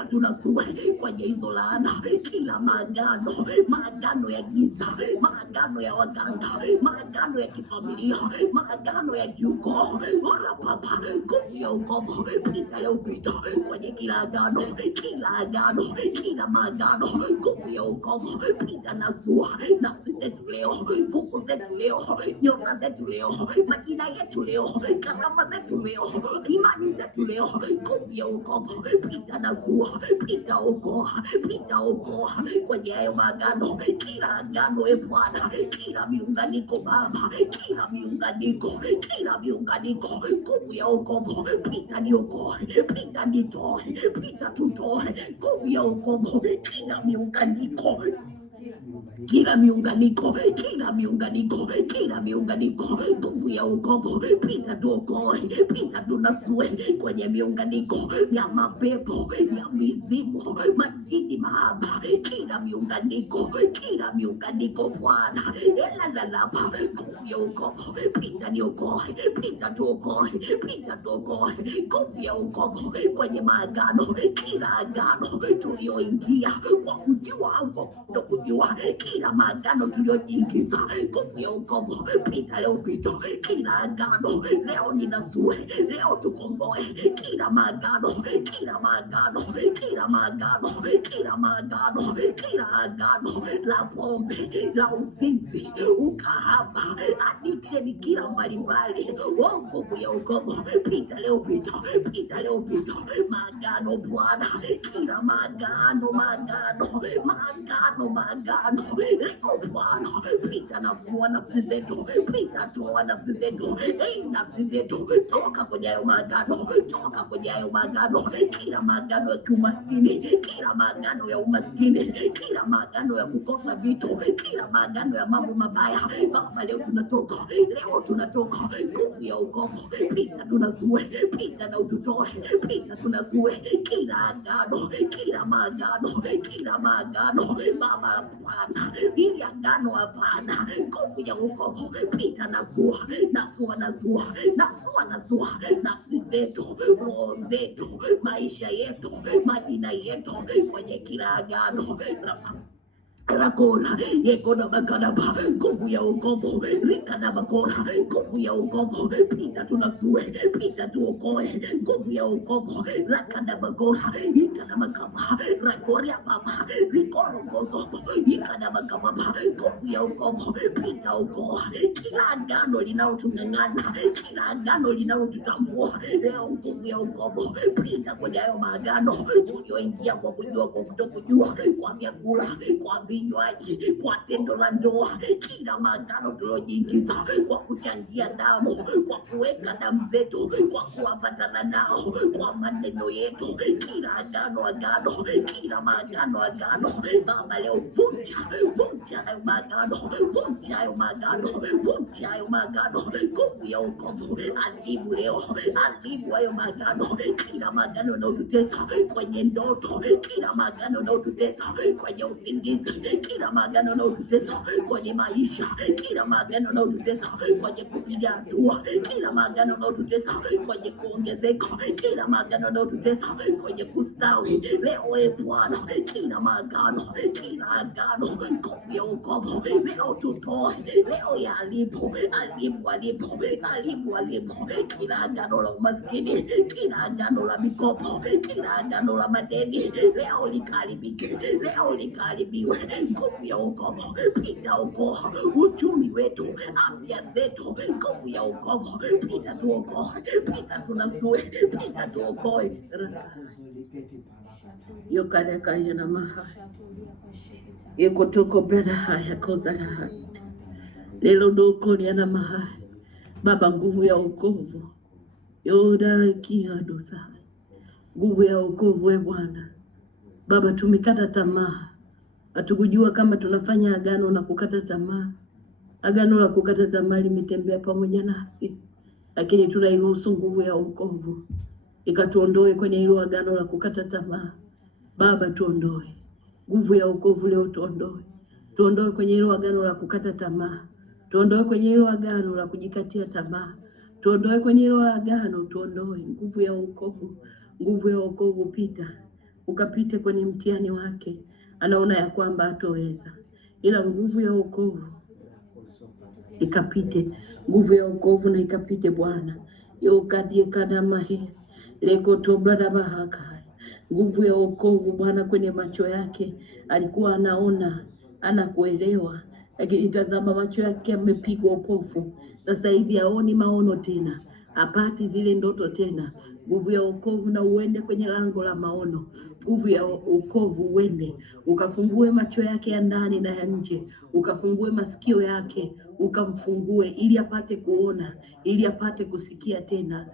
tunasue kwenye hizo laana, kila maagano ya giza, maagano ya waganga, maagano ya kifamilia, maagano ya kiukoo. Ora Baba, nguvu ya wokovu, pita leo kwenye kila agano, kila maagano. Nguvu ya wokovu, pita nasua nafsi zetu leo, nguvu zetu leo, nyota zetu leo, majina yetu leo, karama zetu leo, imani zetu leo. Nguvu ya wokovu, pita nasua, pita okoa kwenye hayo maagano, kila agano e Bwana, kila miunganiko Baba, kila miunganiko. Nguvu ya wokovu, pita niokoe, pita nitoe, pita tutoe. Nguvu ya wokovu, kila miunganiko, nguvu ya wokovu, pita tuokoe, pita tunasue kwenye miunganiko ya mapepo, ya mizimu, majini mahaba, kila miunganiko Bwana, elalapa. Nguvu ya wokovu, pita niokoe, pita tuokoe. Nguvu ya wokovu kwenye maagano, kila agano tulioingia kwa kujua au kwa kutokujua, kila maagano tuliojiingiza. Nguvu ya wokovu, pita leo kila agano leo ninasue, leo tukomboe kila maagano la pombe, la uzinzi, ukahaba, addiction, kila mbalimbali. Nguvu ya wokovu, pita leo maagano Bwana, kila maagano agano leo Bwana, pita nafua nafsi zetu, pita toa nafsi zetu, nafsi zetu toka kwenye hayo maagano, toka kwenye hayo maagano, kila maagano ya kiumaskini, kila maagano ya umaskini, kila maagano ya kukosa vitu, kila maagano ya mambo mabaya. Baba, leo tunatoka, nguvu ya ukombo, pita tunazue, pita na ututoe, pita tunazue kila agano, kila maagano Baba Bwana, ili agano hapana, nguvu ya ukombo, pita nazua nafsi zetu, roho zetu, maisha yetu, majina yetu kwenye kila agano. Rakora yekona makanaba, nguvu ya ukombo, rikana makora, nguvu ya ukombo, pita tunasue, pita tuokoe, nguvu ya ukombo, rakana makora, ikana makaba, rakoria baba, rikoro kozoko, ikana makaba, nguvu ya ukombo, pita ukoa, kila agano linalotung'ang'ana, kila agano linalotutambua, leo nguvu ya ukombo, pita kwenye hayo maagano tulioingia kwa kujua, kwa kutokujua, kwa vyakula, kwa vinywaji, kwa tendo la ndoa, kila maagano tuliojiingiza kwa kuchangia damu, kwa kuweka damu zetu, kwa kuambatana nao, kwa maneno yetu, kila agano, kila maagano. Baba, leo vunja hayo maagano, vunja hayo maagano, nguvu ya ukombo, alibu leo, alibu hayo maagano, kila maagano yanayotutesa kwenye ndoto, kila maagano yanayotutesa kwenye usingizi, kila maagano yanayotutesa kwenye maisha, kila maagano yanayotutesa kwenye kupiga hatua, kila maagano yanayotutesa kwenye kuongezeka, kila maagano yanayotutesa kwenye kustawi, leo Bwana, kila maagano, nguvu ya ukombo, leo tutoe, leo ya alibu, kila agano la umaskini, kila agano la mikopo, kila agano la madeni, leo likaribiwe, nguvu ya ukombo, pita ukoa uchumi wetu, afya zetu, nguvu ya ukombo, pita tuokoe, pita tunasue, pita tuokoe. Yokaneka yana maha yekotoko bena haya kozala lelo doko yana maha. Baba, nguvu ya ukovu yoda kiadosa, nguvu ya ukovu Bwana. Baba, tumekata tamaa, hatukujua kama tunafanya agano na kukata tamaa. Agano la kukata tamaa limetembea pamoja nasi, lakini tunairuhusu nguvu ya ukovu ikatuondoe kwenye hilo agano la kukata tamaa. Baba, tuondoe nguvu ya ukovu leo, tuondoe kwenye hilo agano la kukata tamaa, tuondoe kwenye hilo agano la kujikatia tamaa, tuondoe kwenye hilo agano, tuondoe nguvu ya ukovu, pita ukapite kwenye mtihani wake, anaona ya kwamba hatoweza, ila nguvu ya ukovu ikapite, nguvu ya ukovu na ikapite Bwana. Yokadie kadamahe leko tobrada bahaka, nguvu ya ukovu Bwana, kwenye macho yake alikuwa anaona, anakuelewa, lakini tazama macho yake yamepigwa upofu. Sasa hivi haoni maono tena, apati zile ndoto tena. Nguvu ya ukovu na uende kwenye lango la maono. Nguvu ya ukovu uende ukafungue macho yake ya ndani na ya nje, ukafungue masikio yake, ukamfungue ili apate kuona, ili apate kusikia tena,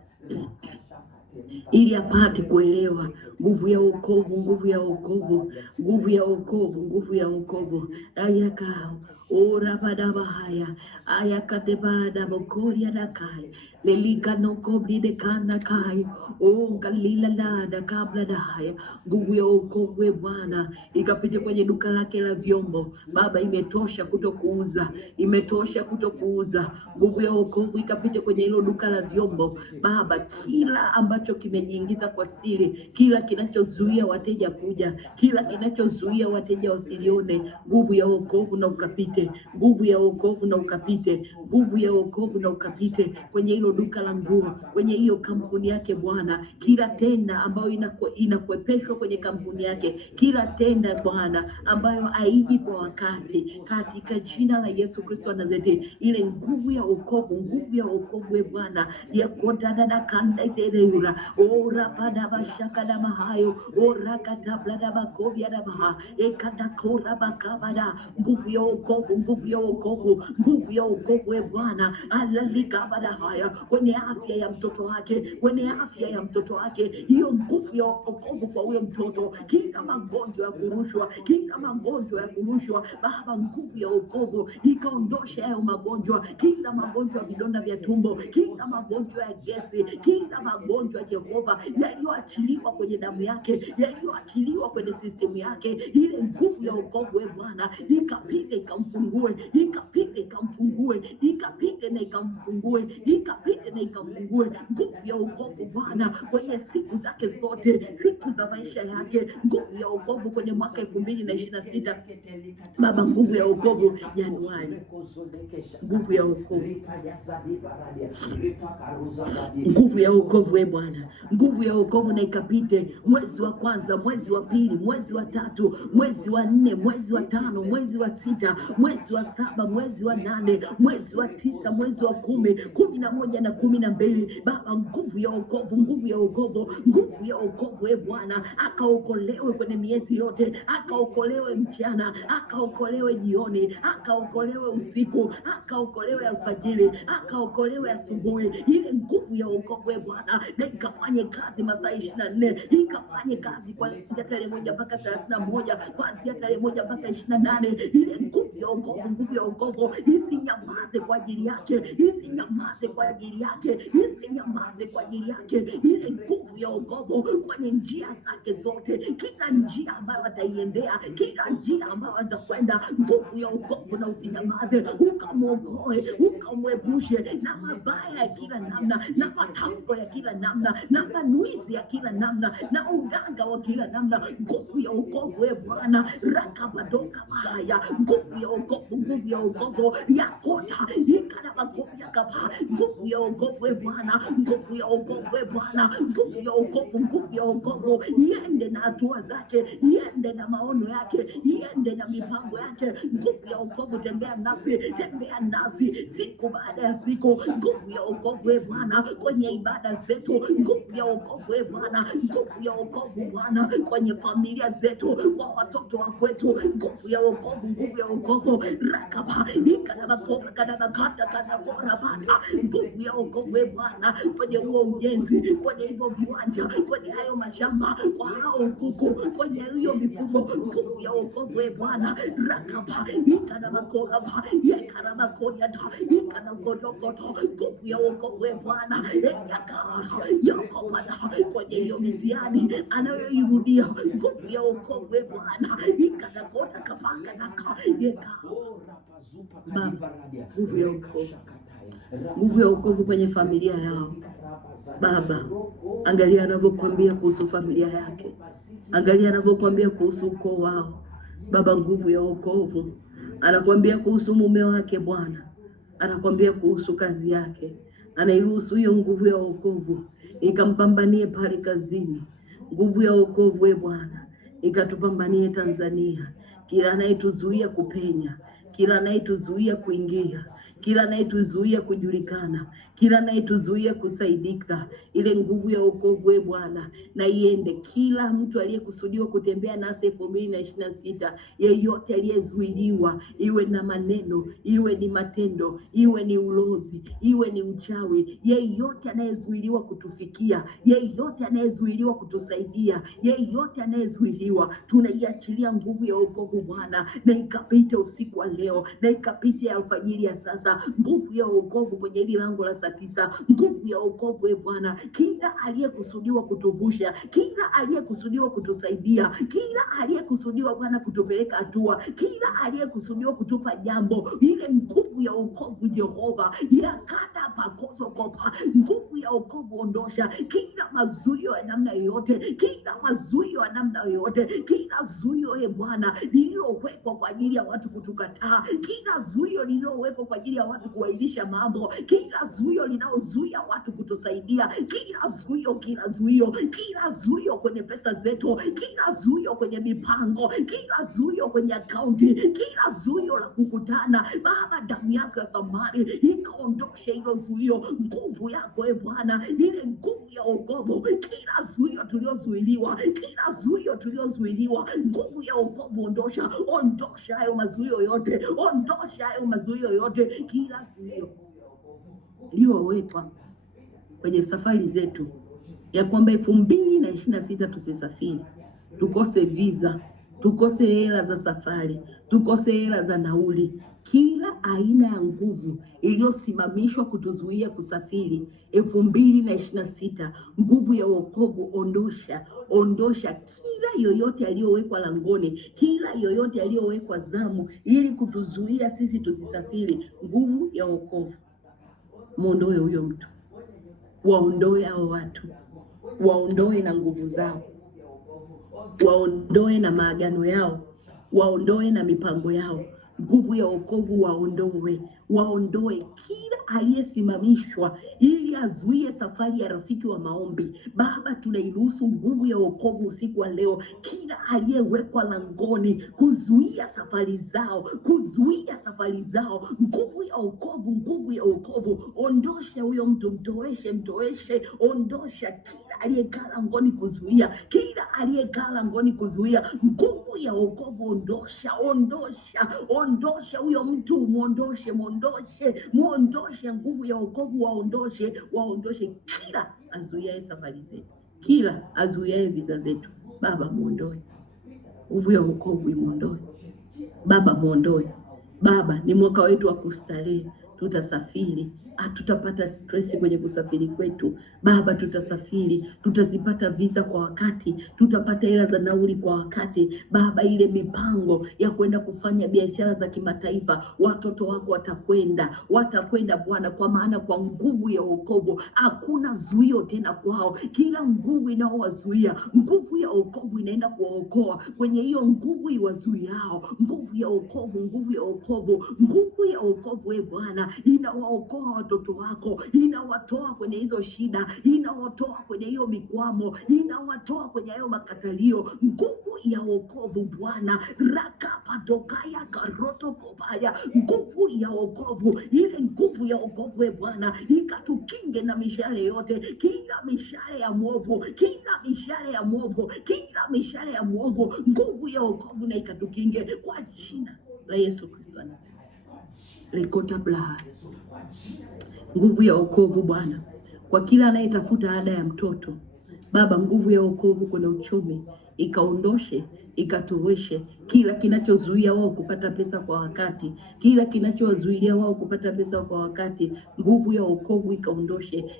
ili apate kuelewa. Nguvu ya ukovu, ayakao orabadaba haya ayakadebada bokoria dakai lelika no kobri de kana kai galila lada kabla dahaya. Nguvu ya ukovu Bwana ikapite kwenye duka lake la vyombo. Baba, imetosha kutokuuza, nguvu ya ukovu ikapite kwenye hilo duka la vyombo Baba. Kila ambacho kimejiingiza kwa siri, kila kinachozuia wateja kuja, kila kinachozuia wateja wasilione, nguvu ya ukovu na ukapite ukapite, nguvu ya wokovu na ukapite, nguvu ya wokovu na ukapite kwenye hilo duka la nguo, kwenye hiyo kampuni yake Bwana, kila tenda ambayo inakwepeshwa kwenye kampuni yake, kila tenda Bwana ambayo haiji kwa wakati, katika jina la Yesu Kristo wa Nazareti, ile nguvu ya wokovu, nguvu ya wokovu Bwana ya kodada kanda itereura ora pada bashaka da mahayo ora katabla da bakovya da baha ekada kora bakabada, nguvu ya wokovu, nguvu ya wokovu, nguvu ya wokovu Bwana alalika bada haya kwenye afya ya mtoto wake, kwenye afya ya mtoto wake, hiyo nguvu ya wokovu kwa huyo mtoto, kila magonjwa ya kurushwa, kila magonjwa ya kurushwa Baba, nguvu ya wokovu ikaondosha hayo magonjwa, kila magonjwa ya vidonda vya tumbo, kila magonjwa ya gesi, kila magonjwa Jehova yaliyoachiliwa kwenye damu yake, yaliyoachiliwa kwenye sistemu yake, ile nguvu ya wokovu Bwana ikapite ikamfungue, ikapite ikamfungue, ikapite na ikamfungue, ikapite na ikamfungue, nguvu ya wokovu Bwana kwenye siku zake zote, siku za maisha yake, nguvu ya wokovu kwenye mwaka 2026 Baba, nguvu ya wokovu Januari, nguvu ya wokovu, nguvu ya wokovu Bwana, nguvu ya wokovu na ikapite mwezi wa kwanza, mwezi wa pili, mwezi wa tatu, mwezi wa 4, mwezi wa 5, mwezi wa 6, mwezi wa 7, mwezi wa 8, mwezi wa 9, mwezi wa 10, 11 na 12 Baba, nguvu ya wokovu, nguvu ya wokovu, nguvu ya wokovu Bwana, akaokolewe kwenye miezi yote, akaokolewe mchana, akaokolewe jioni, akaokolewe usiku, akaokolewe alfajiri, akaokolewe asubuhi, ile nguvu ya wokovu Bwana na ikafanye kazi masaa 24, ikafanye kazi kuanzia tarehe 1 mpaka 31, kuanzia tarehe 1 mpaka 28, ile nguvu ya wokovu, nguvu ya wokovu isinyamaze kwa ajili yake, isinyamaze kwa ajili yake, isinyamaze kwa ajili yake, ile nguvu ya wokovu kwenye njia zake zote, kila njia ambayo ataiendea, kila njia ambayo atakwenda, nguvu ya wokovu na usinyamaze, ukamwokoe, ukamwepushe na mabaya ya kila namna, na matamko ya kila namna, na manuizi ya kila namna, na uganga wa kila namna, nguvu ya wokovu Bwana rakabadoka haya, nguvu ya wokovu, nguvu ya wokovu yakota ikana makofi yakapa, nguvu ya wokovu Bwana, nguvu ya wokovu Bwana, nguvu ya wokovu, nguvu ya wokovu iende na hatua zake, iende na maono yake, iende na mipango yake, nguvu ya wokovu tembea nasi, tembea nasi siku baada ya siku, nguvu ya wokovu Bwana kwenye ibada zetu, nguvu ya wokovu Bwana, nguvu ya wokovu Bwana kwenye familia zetu, kwa watoto wa kwetu, nguvu ya wokovu, nguvu ya wokovu rakaba ikana makofi kana kata kana kora bata, nguvu ya wokovu Bwana kwenye huo ujenzi, kwenye hivyo viwanja, kwenye hayo mashamba, kwa hao kuku, kwenye hiyo mifugo, nguvu ya wokovu Bwana rakaba ikana makora ba ikana makora ta ikana kodokoto, nguvu ya wokovu Bwana yakara yakopana kwenye hiyo mitihani anayoirudia, nguvu ya wokovu Bwana ikana kota kapaka na ka yeka nguvu ya wokovu, nguvu ya wokovu kwenye familia yao Baba. Angalia anavyokuambia kuhusu familia yake, angalia anavyokuambia kuhusu ukoo wao Baba, nguvu ya wokovu. Anakuambia kuhusu mume wake Bwana, anakuambia kuhusu kazi yake, anairuhusu hiyo nguvu ya wokovu ikampambanie pale kazini. Nguvu ya wokovu Bwana ikatupambanie Tanzania, kila anayetuzuia kupenya, kila anayetuzuia kuingia, kila anayetuzuia kujulikana, kila anayetuzuia kusaidika, ile nguvu ya wokovu Bwana na iende kila mtu aliyekusudiwa kutembea nasi 2026, yeyote aliyezuiliwa, iwe na maneno, iwe ni matendo, iwe ni ulozi, iwe ni uchawi, yeyote anayezuiliwa kutufikia, yeyote anayezuiliwa kutusaidia, yeyote anayezuiliwa, tunaiachilia nguvu ya wokovu Bwana na ikapite usiku wa leo, na ikapite alfajiri ya sasa, nguvu ya wokovu kwenye hili lango la saa 9, nguvu ya wokovu Bwana, kila aliyekusudiwa kutuvusha, kila aliyekusudiwa kutusaidia, kila aliyekusudiwa Bwana kutupeleka hatua, kila aliyekusudiwa kutupa jambo, ile nguvu ya wokovu Jehova yakata rapakosokopa. Nguvu ya wokovu ondosha kila mazuio ya namna yoyote, kila mazuio ya namna yoyote, kila zuio Bwana lililowekwa kwa ajili ya watu kutukataa, kila zuio lililowekwa kwa ajili ya watu kuahirisha mambo, kila zuio linaozuia watu kutusaidia, kila zuio kwenye pesa zetu, kila zuio kwenye mipango, kila zuio kwenye akaunti, kila zuio la kukutana, Baba, damu yako ya thamani ikaondoshe hilo zuio. Nguvu yako Bwana, ile nguvu ya wokovu, kila zuio tuliozuiliwa, nguvu ya wokovu ondosha hayo mazuio yote, kila zuio liowekwa kwenye safari zetu ya kwamba 2026 tusisafiri, tukose visa, tukose hela za safari, tukose hela za nauli. Kila aina ya nguvu iliyosimamishwa kutuzuia kusafiri 2026, nguvu ya wokovu ondosha kila yoyote aliyowekwa langoni, kila yoyote aliyowekwa zamu ili kutuzuia sisi tusisafiri. Nguvu ya wokovu, muondoe huyo mtu, waondoe hao watu, waondoe na nguvu zao, waondoe na maagano yao, waondoe na mipango yao. Nguvu ya wokovu waondoe kila aliyesimamishwa ili azuie safari ya rafiki wa maombi. Baba, tunairuhusu nguvu ya wokovu usiku wa leo, kila aliyewekwa langoni kuzuia safari zao, nguvu ya wokovu, ondosha huyo mtu, mtoeshe, ondosha kila aliyekaa langoni kuzuia, nguvu ya wokovu ondosha huyo mtu, muondoshe nguvu ya wokovu, waondoshe kila azuiaye safari zetu, kila azuiaye visa zetu. Baba, muondoe nguvu ya wokovu, muondoe Baba, muondoe Baba. Ni mwaka wetu wa kustarehe, tutasafiri, hatutapata stress kwenye kusafiri kwetu. Baba, tutasafiri, tutazipata visa kwa wakati, tutapata hela za nauli kwa wakati. Baba, ile mipango ya kwenda kufanya biashara za kimataifa, watoto wako watakwenda Bwana, kwa maana kwa nguvu ya wokovu hakuna zuio tena kwao. Kila nguvu inaowazuia, nguvu ya wokovu inaenda kuwaokoa kwenye hiyo nguvu iwazuiao. Nguvu ya wokovu Bwana inawaokoa watoto wako, inawatoa kwenye hizo shida, inawatoa kwenye hiyo mikwamo, inawatoa kwenye hayo makatalio. Nguvu ya wokovu Bwana, rakapatokaya karoto kobaya, nguvu ya wokovu, ile nguvu ya wokovu Bwana ikatukinge na mishale yote, kila mishale ya mwovu, nguvu ya wokovu na ikatukinge kwa jina la Yesu Kristo. Lekota blaha. Nguvu ya wokovu Bwana kwa kila anayetafuta ada ya mtoto. Baba, nguvu ya wokovu kwenye uchumi ikaondoshe, ikatoweshe kila kinachozuia wao kupata pesa kwa wakati, kila kinachowazuilia wao kupata pesa kwa wakati. Nguvu ya wokovu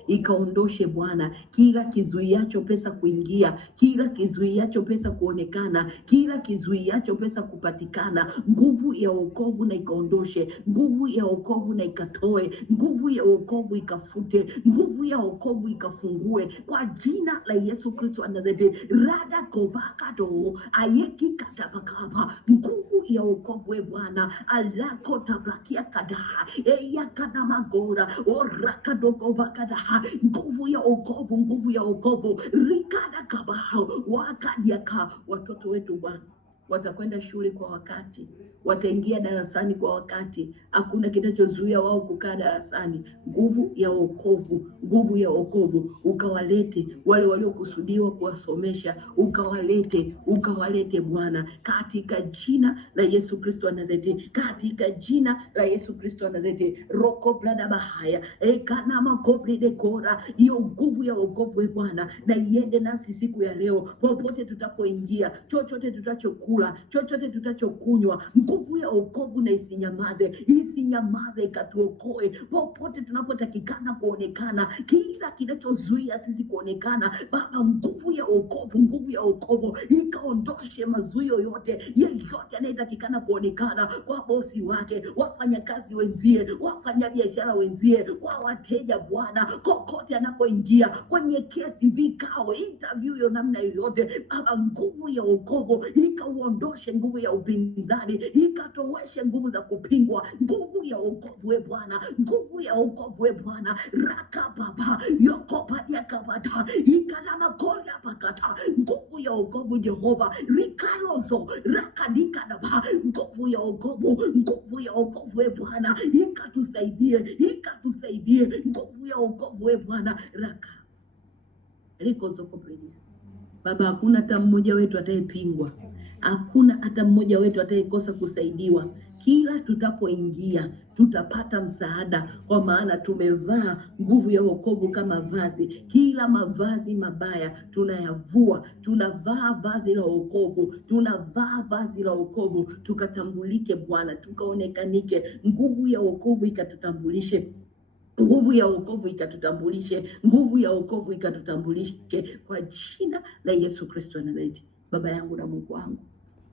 ikaondoshe Bwana kila kizuiacho pesa kuingia, kila kizuiacho pesa kuonekana, kila kizuiacho pesa kupatikana. Nguvu ya wokovu na ikaondoshe, nguvu ya wokovu na ikatoe, nguvu ya wokovu ikafute, nguvu ya wokovu ikafungue kwa jina la Yesu Kristo Nazareti. Rada kobakado ayeki katabakaba, nguvu ya wokovu Bwana alako tabrakia kada eya kada magora oraka doko bakada, nguvu ya wokovu rikada kabao wakadiaka. Watoto wetu Bwana watakwenda shule kwa wakati, wataingia darasani kwa wakati, hakuna kitachozuia wao kukaa darasani. Nguvu ya wokovu ukawalete wale waliokusudiwa kuwasomesha, ukawalete Bwana, katika jina la Yesu Kristo wa Nazareti, katika jina la Yesu Kristo wa Nazareti. Roko blada bahaya kana makobri dekora, hiyo nguvu ya wokovu Bwana na iende nasi siku ya leo, popote tutapoingia, chochote tutachokula, tutakachokula, chochote tutachokunywa, nguvu ya wokovu na isinyamaze, ikatuokoe popote tunapotakikana kuonekana, kila kinachozuia sisi kuonekana. Baba, nguvu ya wokovu ikaondoshe mazuio yote, yeyote anayetakikana kuonekana, kwa bosi wake, wafanyakazi wenzie, wafanyabiashara wenzie, kwa wateja Bwana, kokote anakoingia, kwenye kesi, vikao, interview ya namna yoyote. Baba, nguvu ya wokovu ikauondoshe nguvu ya upinzani, ikatoweshe nguvu za kupingwa. Nguvu ya wokovu Bwana, nguvu ya wokovu Bwana, rakababa yokopa yakabata ikalama kolia pakata, nguvu ya wokovu Jehova, rikalozo rakadika daba, nguvu ya wokovu Bwana, ikatusaidie, nguvu ya wokovu Bwana, raka rikozo koprenia. Baba, hakuna hata mmoja wetu atayepingwa, hakuna hata mmoja wetu atayekosa kusaidiwa. Kila tutapoingia tutapata msaada, kwa maana tumevaa nguvu ya wokovu kama vazi. Kila mavazi mabaya tunayavua, tunavaa vazi la wokovu, tukatambulike Bwana, tukaonekanike. Nguvu ya wokovu ikatutambulishe, nguvu ya wokovu ikatutambulishe kwa jina la Yesu Kristo Nazareti. Baba yangu na Mungu wangu,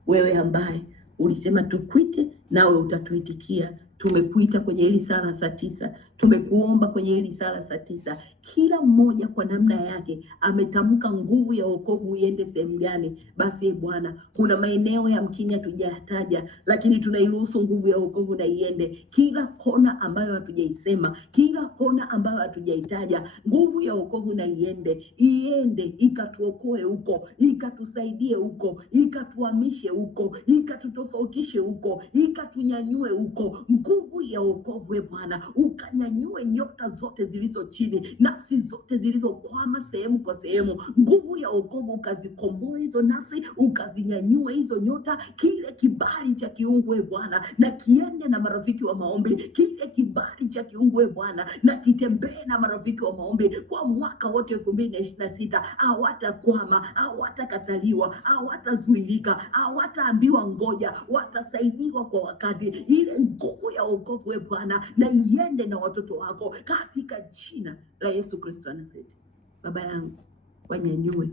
wewe ambaye ulisema tukuite nawe utatuitikia, tumekuita kwenye hili sala saa 9, tumekuomba kwenye hili sala saa 9. Kila mmoja kwa namna yake ametamka nguvu ya wokovu iende sehemu gani. Basi Bwana, kuna maeneo yamkini hatujayataja, lakini tunairuhusu nguvu ya wokovu na iende kila kona ambayo hatujaisema, kila kona ambayo hatujaitaja. Nguvu ya wokovu na iende ikatuokoe huko, ikatusaidie huko, ikatuhamishe huko, ikatutofautishe huko, ikatunyanyue huko. Nguvu ya wokovu Bwana, ukanyanyue nyota zote zilizo chini, nafsi zote zilizokwama sehemu kwa sehemu. Nguvu ya wokovu ukazikomboe hizo nafsi, ukazinyanyue hizo nyota. Kile kibali cha kiungu Bwana na kiende na marafiki wa maombi, kile kibali cha kiungu Bwana na kitembee na marafiki wa maombi kwa mwaka wote 2026. Hawatakwama, hawatakataliwa, hawatazuilika, hawataambiwa ngoja, watasaidiwa kwa wakati. Ile nguvu ya wokovu Bwana na iende na watoto wako katika jina la Yesu Kristo Nazareti. Baba yangu, wanyanyue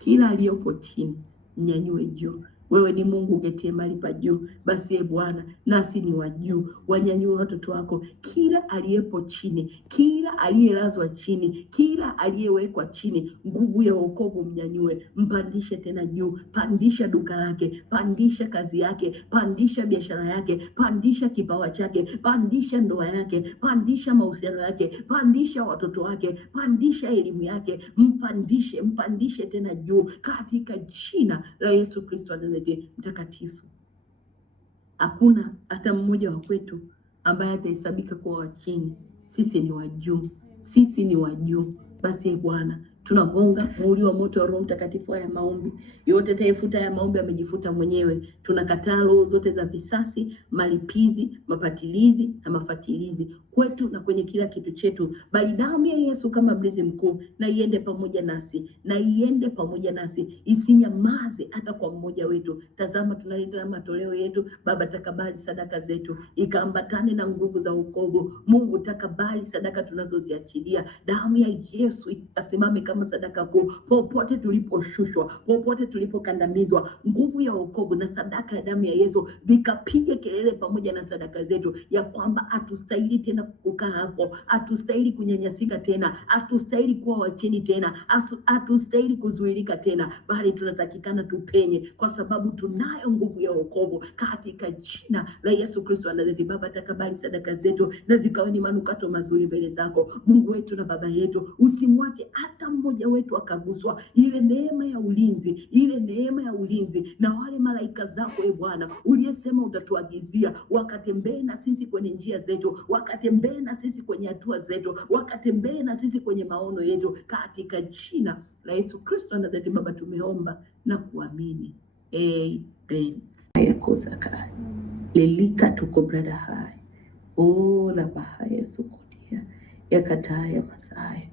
kila aliyopo chini, nyanyue juu. Wewe ni Mungu uketie mahali pa juu. Basi Bwana, nasi ni wa juu. Wanyanyue watoto wako, kila aliyepo chini, kila aliyelazwa chini, kila aliyewekwa chini. Nguvu ya wokovu mnyanyue, mpandishe tena juu. Pandisha duka lake, pandisha kazi yake, pandisha biashara yake, pandisha kipawa chake, pandisha ndoa yake, pandisha mahusiano yake, pandisha watoto wake, pandisha elimu yake. Mpandishe tena juu katika jina la Yesu Kristo mtakatifu. Hakuna hata mmoja wa kwetu ambaye atahesabika kuwa wa chini. Sisi ni wa juu. Basi Bwana, tunagonga muhuri wa moto wa Roho Mtakatifu haya maombi. Yote atayefuta haya maombi amejifuta mwenyewe. Tunakataa roho zote za visasi, malipizi, mapatilizi na mafatilizi kwetu na kwenye kila kitu chetu, bali damu ya Yesu kama mlinzi mkuu na iende pamoja nasi, isinyamaze hata kwa mmoja wetu. Tazama, tunalinda matoleo yetu. Baba, takabali sadaka zetu ikaambatane na nguvu za wokovu. Mungu, takabali sadaka tunazoziachilia. Damu ya Yesu ikasimame kama sadaka kuu popote tuliposhushwa, popote tulipokandamizwa. Nguvu ya wokovu na sadaka ya damu ya Yesu vikapige kelele pamoja na sadaka zetu ya kwamba hatustahili tena kukaa hapo, hatustahili kunyanyasika tena, hatustahili kuwa wachini tena, hatustahili kuzuilika tena, bali tunatakikana tupenye, kwa sababu tunayo nguvu ya wokovu katika jina la Yesu Kristo wa Nazareti. Baba, takabali sadaka zetu na zikawe ni manukato mazuri mbele zako, Mungu wetu na Baba yetu. Usimwache hata mmoja wetu akaguswa. Ile neema ya ulinzi na wale malaika zako Bwana uliyesema utatuagizia wakatembee na sisi kwenye njia zetu, wakatembee na sisi kwenye hatua zetu, wakatembee na sisi kwenye maono yetu katika jina la Yesu Kristo Nazareti. Baba, tumeomba na kuamini. Amen. Yakosakai lelika tukobrada hai la bahaya sukodia yakataya masaya.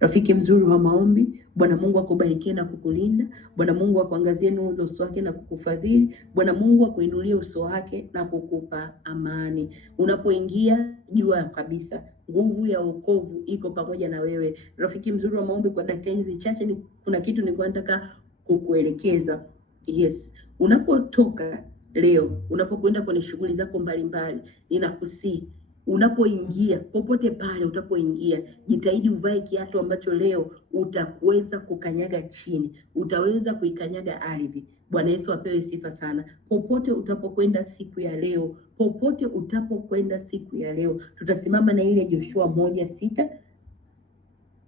Rafiki mzuri wa maombi, Bwana Mungu akubarikie na kukulinda. Bwana Mungu akuangazie nuru za uso wake na kukufadhili. Bwana Mungu akuinulie uso wake na kukupa amani. Unapoingia, jua kabisa nguvu ya wokovu iko pamoja na wewe. Rafiki mzuri wa maombi, kwa dakika hizi chache kuna kitu nilikuwa nataka kukuelekeza. Yes, unapotoka leo, unapokwenda kwenye shughuli zako mbalimbali, ninakusii unapoingia popote pale utapoingia, jitahidi uvae kiatu ambacho leo utaweza kukanyaga chini, utaweza kuikanyaga ardhi. Bwana Yesu apewe sifa sana. Popote utapokwenda siku ya leo, popote utapokwenda siku ya leo, tutasimama na ile Joshua 1:6.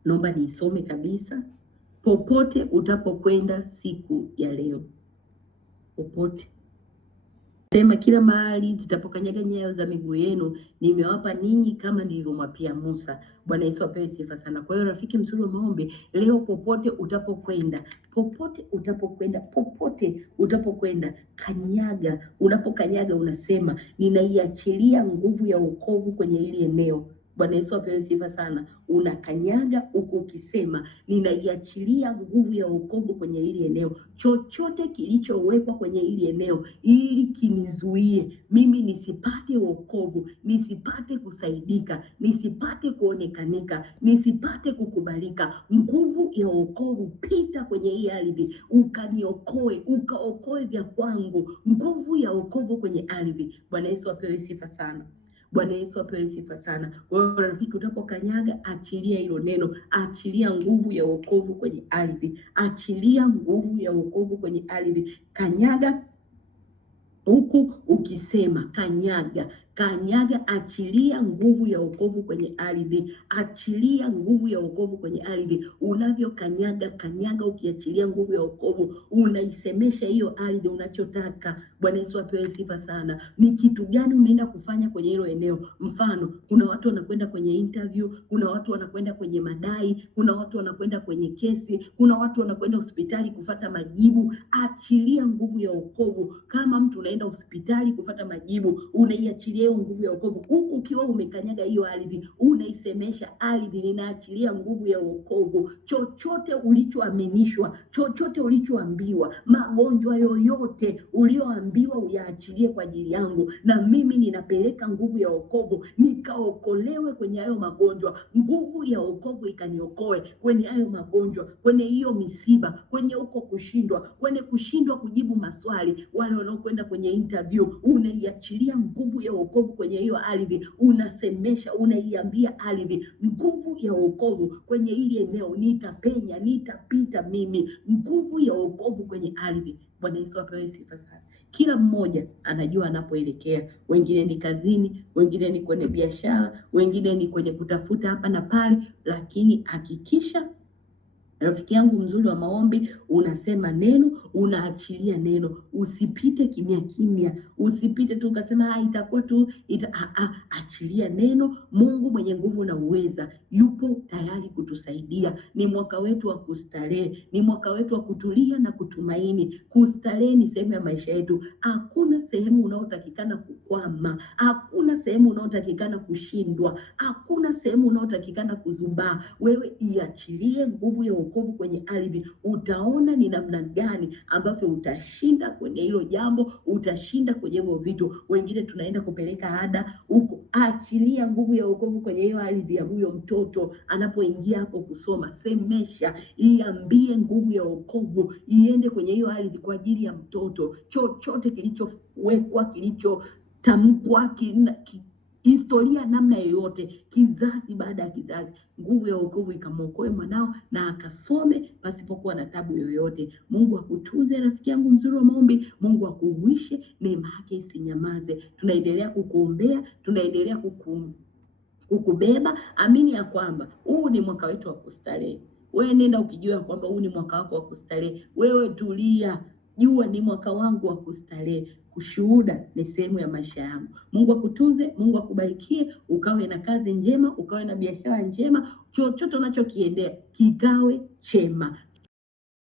Naomba niisome kabisa. Popote utapokwenda siku ya leo, popote sema, kila mahali zitapokanyaga nyayo za miguu yenu nimewapa ninyi kama nilivyomwapia Musa. Bwana Yesu apewe sifa sana. Kwa hiyo rafiki mzuri wa maombi, leo popote utapokwenda, popote utapokwenda, kanyaga. Unapokanyaga unasema, ninaiachilia nguvu ya wokovu kwenye hili eneo. Bwana Yesu apewe sifa sana. Unakanyaga huko ukisema, ninaiachilia nguvu ya wokovu kwenye hili eneo. Chochote kilichowekwa kwenye hili eneo ili kinizuie mimi nisipate wokovu, nisipate kusaidika, nisipate kuonekanika, nisipate kukubalika, nguvu ya wokovu pita kwenye hii ardhi, ukaniokoe, ukaokoe vya kwangu. Nguvu ya wokovu kwenye ardhi. Bwana Yesu apewe sifa sana. Bwana Yesu apewe sifa sana. Wewe rafiki, utapokanyaga, achilia hilo neno, achilia nguvu ya wokovu kwenye ardhi, achilia nguvu ya wokovu kwenye ardhi. Kanyaga huku ukisema, kanyaga, achilia nguvu ya wokovu kwenye ardhi, achilia nguvu ya wokovu kwenye ardhi. Kanyaga ukiachilia nguvu ya wokovu, unaisemesha hiyo ardhi unachotaka. Bwana Yesu apewe sifa sana. Ni kitu gani umeenda kufanya kwenye hilo eneo? Mfano, kuna watu wanakwenda kwenye interview, kuna watu wanakwenda kwenye madai, kuna watu wanakwenda kwenye kesi, kuna watu wanakwenda hospitali kufata majibu. Achilia nguvu ya wokovu. Kama mtu unaenda hospitali kufata majibu, unaiachilia nguvu ya wokovu huku ukiwa umekanyaga hiyo ardhi, unaisemesha ardhi, ninaachilia nguvu ya wokovu. Chochote ulichoaminishwa, chochote ulichoambiwa, magonjwa yoyote ulioambiwa uyaachilie kwa ajili yangu, na mimi ninapeleka nguvu ya wokovu nikaokolewe kwenye hayo magonjwa. Nguvu ya wokovu ikaniokoe kwenye hayo magonjwa, kwenye hiyo misiba, kwenye huko kushindwa, kwenye kushindwa kujibu maswali. Wale wanaokwenda kwenye interview, unaiachilia nguvu ya wokovu kwenye hiyo ardhi, unasemesha, unaiambia ardhi, nguvu ya wokovu kwenye hili eneo, nitapenya, nitapita mimi. Nguvu ya wokovu kwenye ardhi. Bwana Yesu apewe sifa sana. Kila mmoja anajua anapoelekea. Wengine ni kazini, wengine ni kwenye biashara, wengine ni kwenye kutafuta hapa na pale, lakini hakikisha rafiki yangu mzuri wa maombi, unasema neno, unaachilia neno. Usipite kimya kimya, usipite tu ukasema itakuwa tu achilia neno. Mungu mwenye nguvu na uweza yupo tayari kutusaidia. Ni mwaka wetu wa kustarehe, ni mwaka wetu wa kutulia na kutumaini. Kustarehe ni sehemu ya maisha yetu. Hakuna sehemu unaotakikana kukwama, hakuna sehemu unaotakikana kushindwa, hakuna sehemu unaotakikana kuzubaa. Wewe iachilie nguvu ya wokovu kwenye ardhi. Utaona ni namna gani ambavyo utashinda kwenye hilo jambo, utashinda kwenye hivyo vitu. Wengine tunaenda kupeleka ada huko, achilia nguvu ya wokovu kwenye hiyo ardhi ya huyo mtoto anapoingia hapo kusoma. Semesha, iambie nguvu ya wokovu iende kwenye hiyo ardhi kwa ajili ya mtoto. Chochote kilichowekwa, kilichotamkwa, historia namna yoyote, kizazi baada ya kizazi, nguvu ya wokovu ikamwokoe mwanao na akasome pasipokuwa na tabu yoyote. Mungu akutunze rafiki yangu mzuri wa maombi. Mungu akuuishe, neema yake isinyamaze. Tunaendelea kukuombea, tunaendelea kukubeba. Amini ya kwamba huu ni mwaka wetu wa kustarehe. Wewe nenda ukijua kwamba huu ni mwaka wako wa kustarehe. Wewe tulia, jua ni mwaka wangu wa kustarehe. Ushuhuda ni sehemu ya maisha yangu. Mungu akutunze, Mungu akubarikie, ukawe na kazi njema, ukawe na biashara njema, chochote unachokiendea kikawe chema.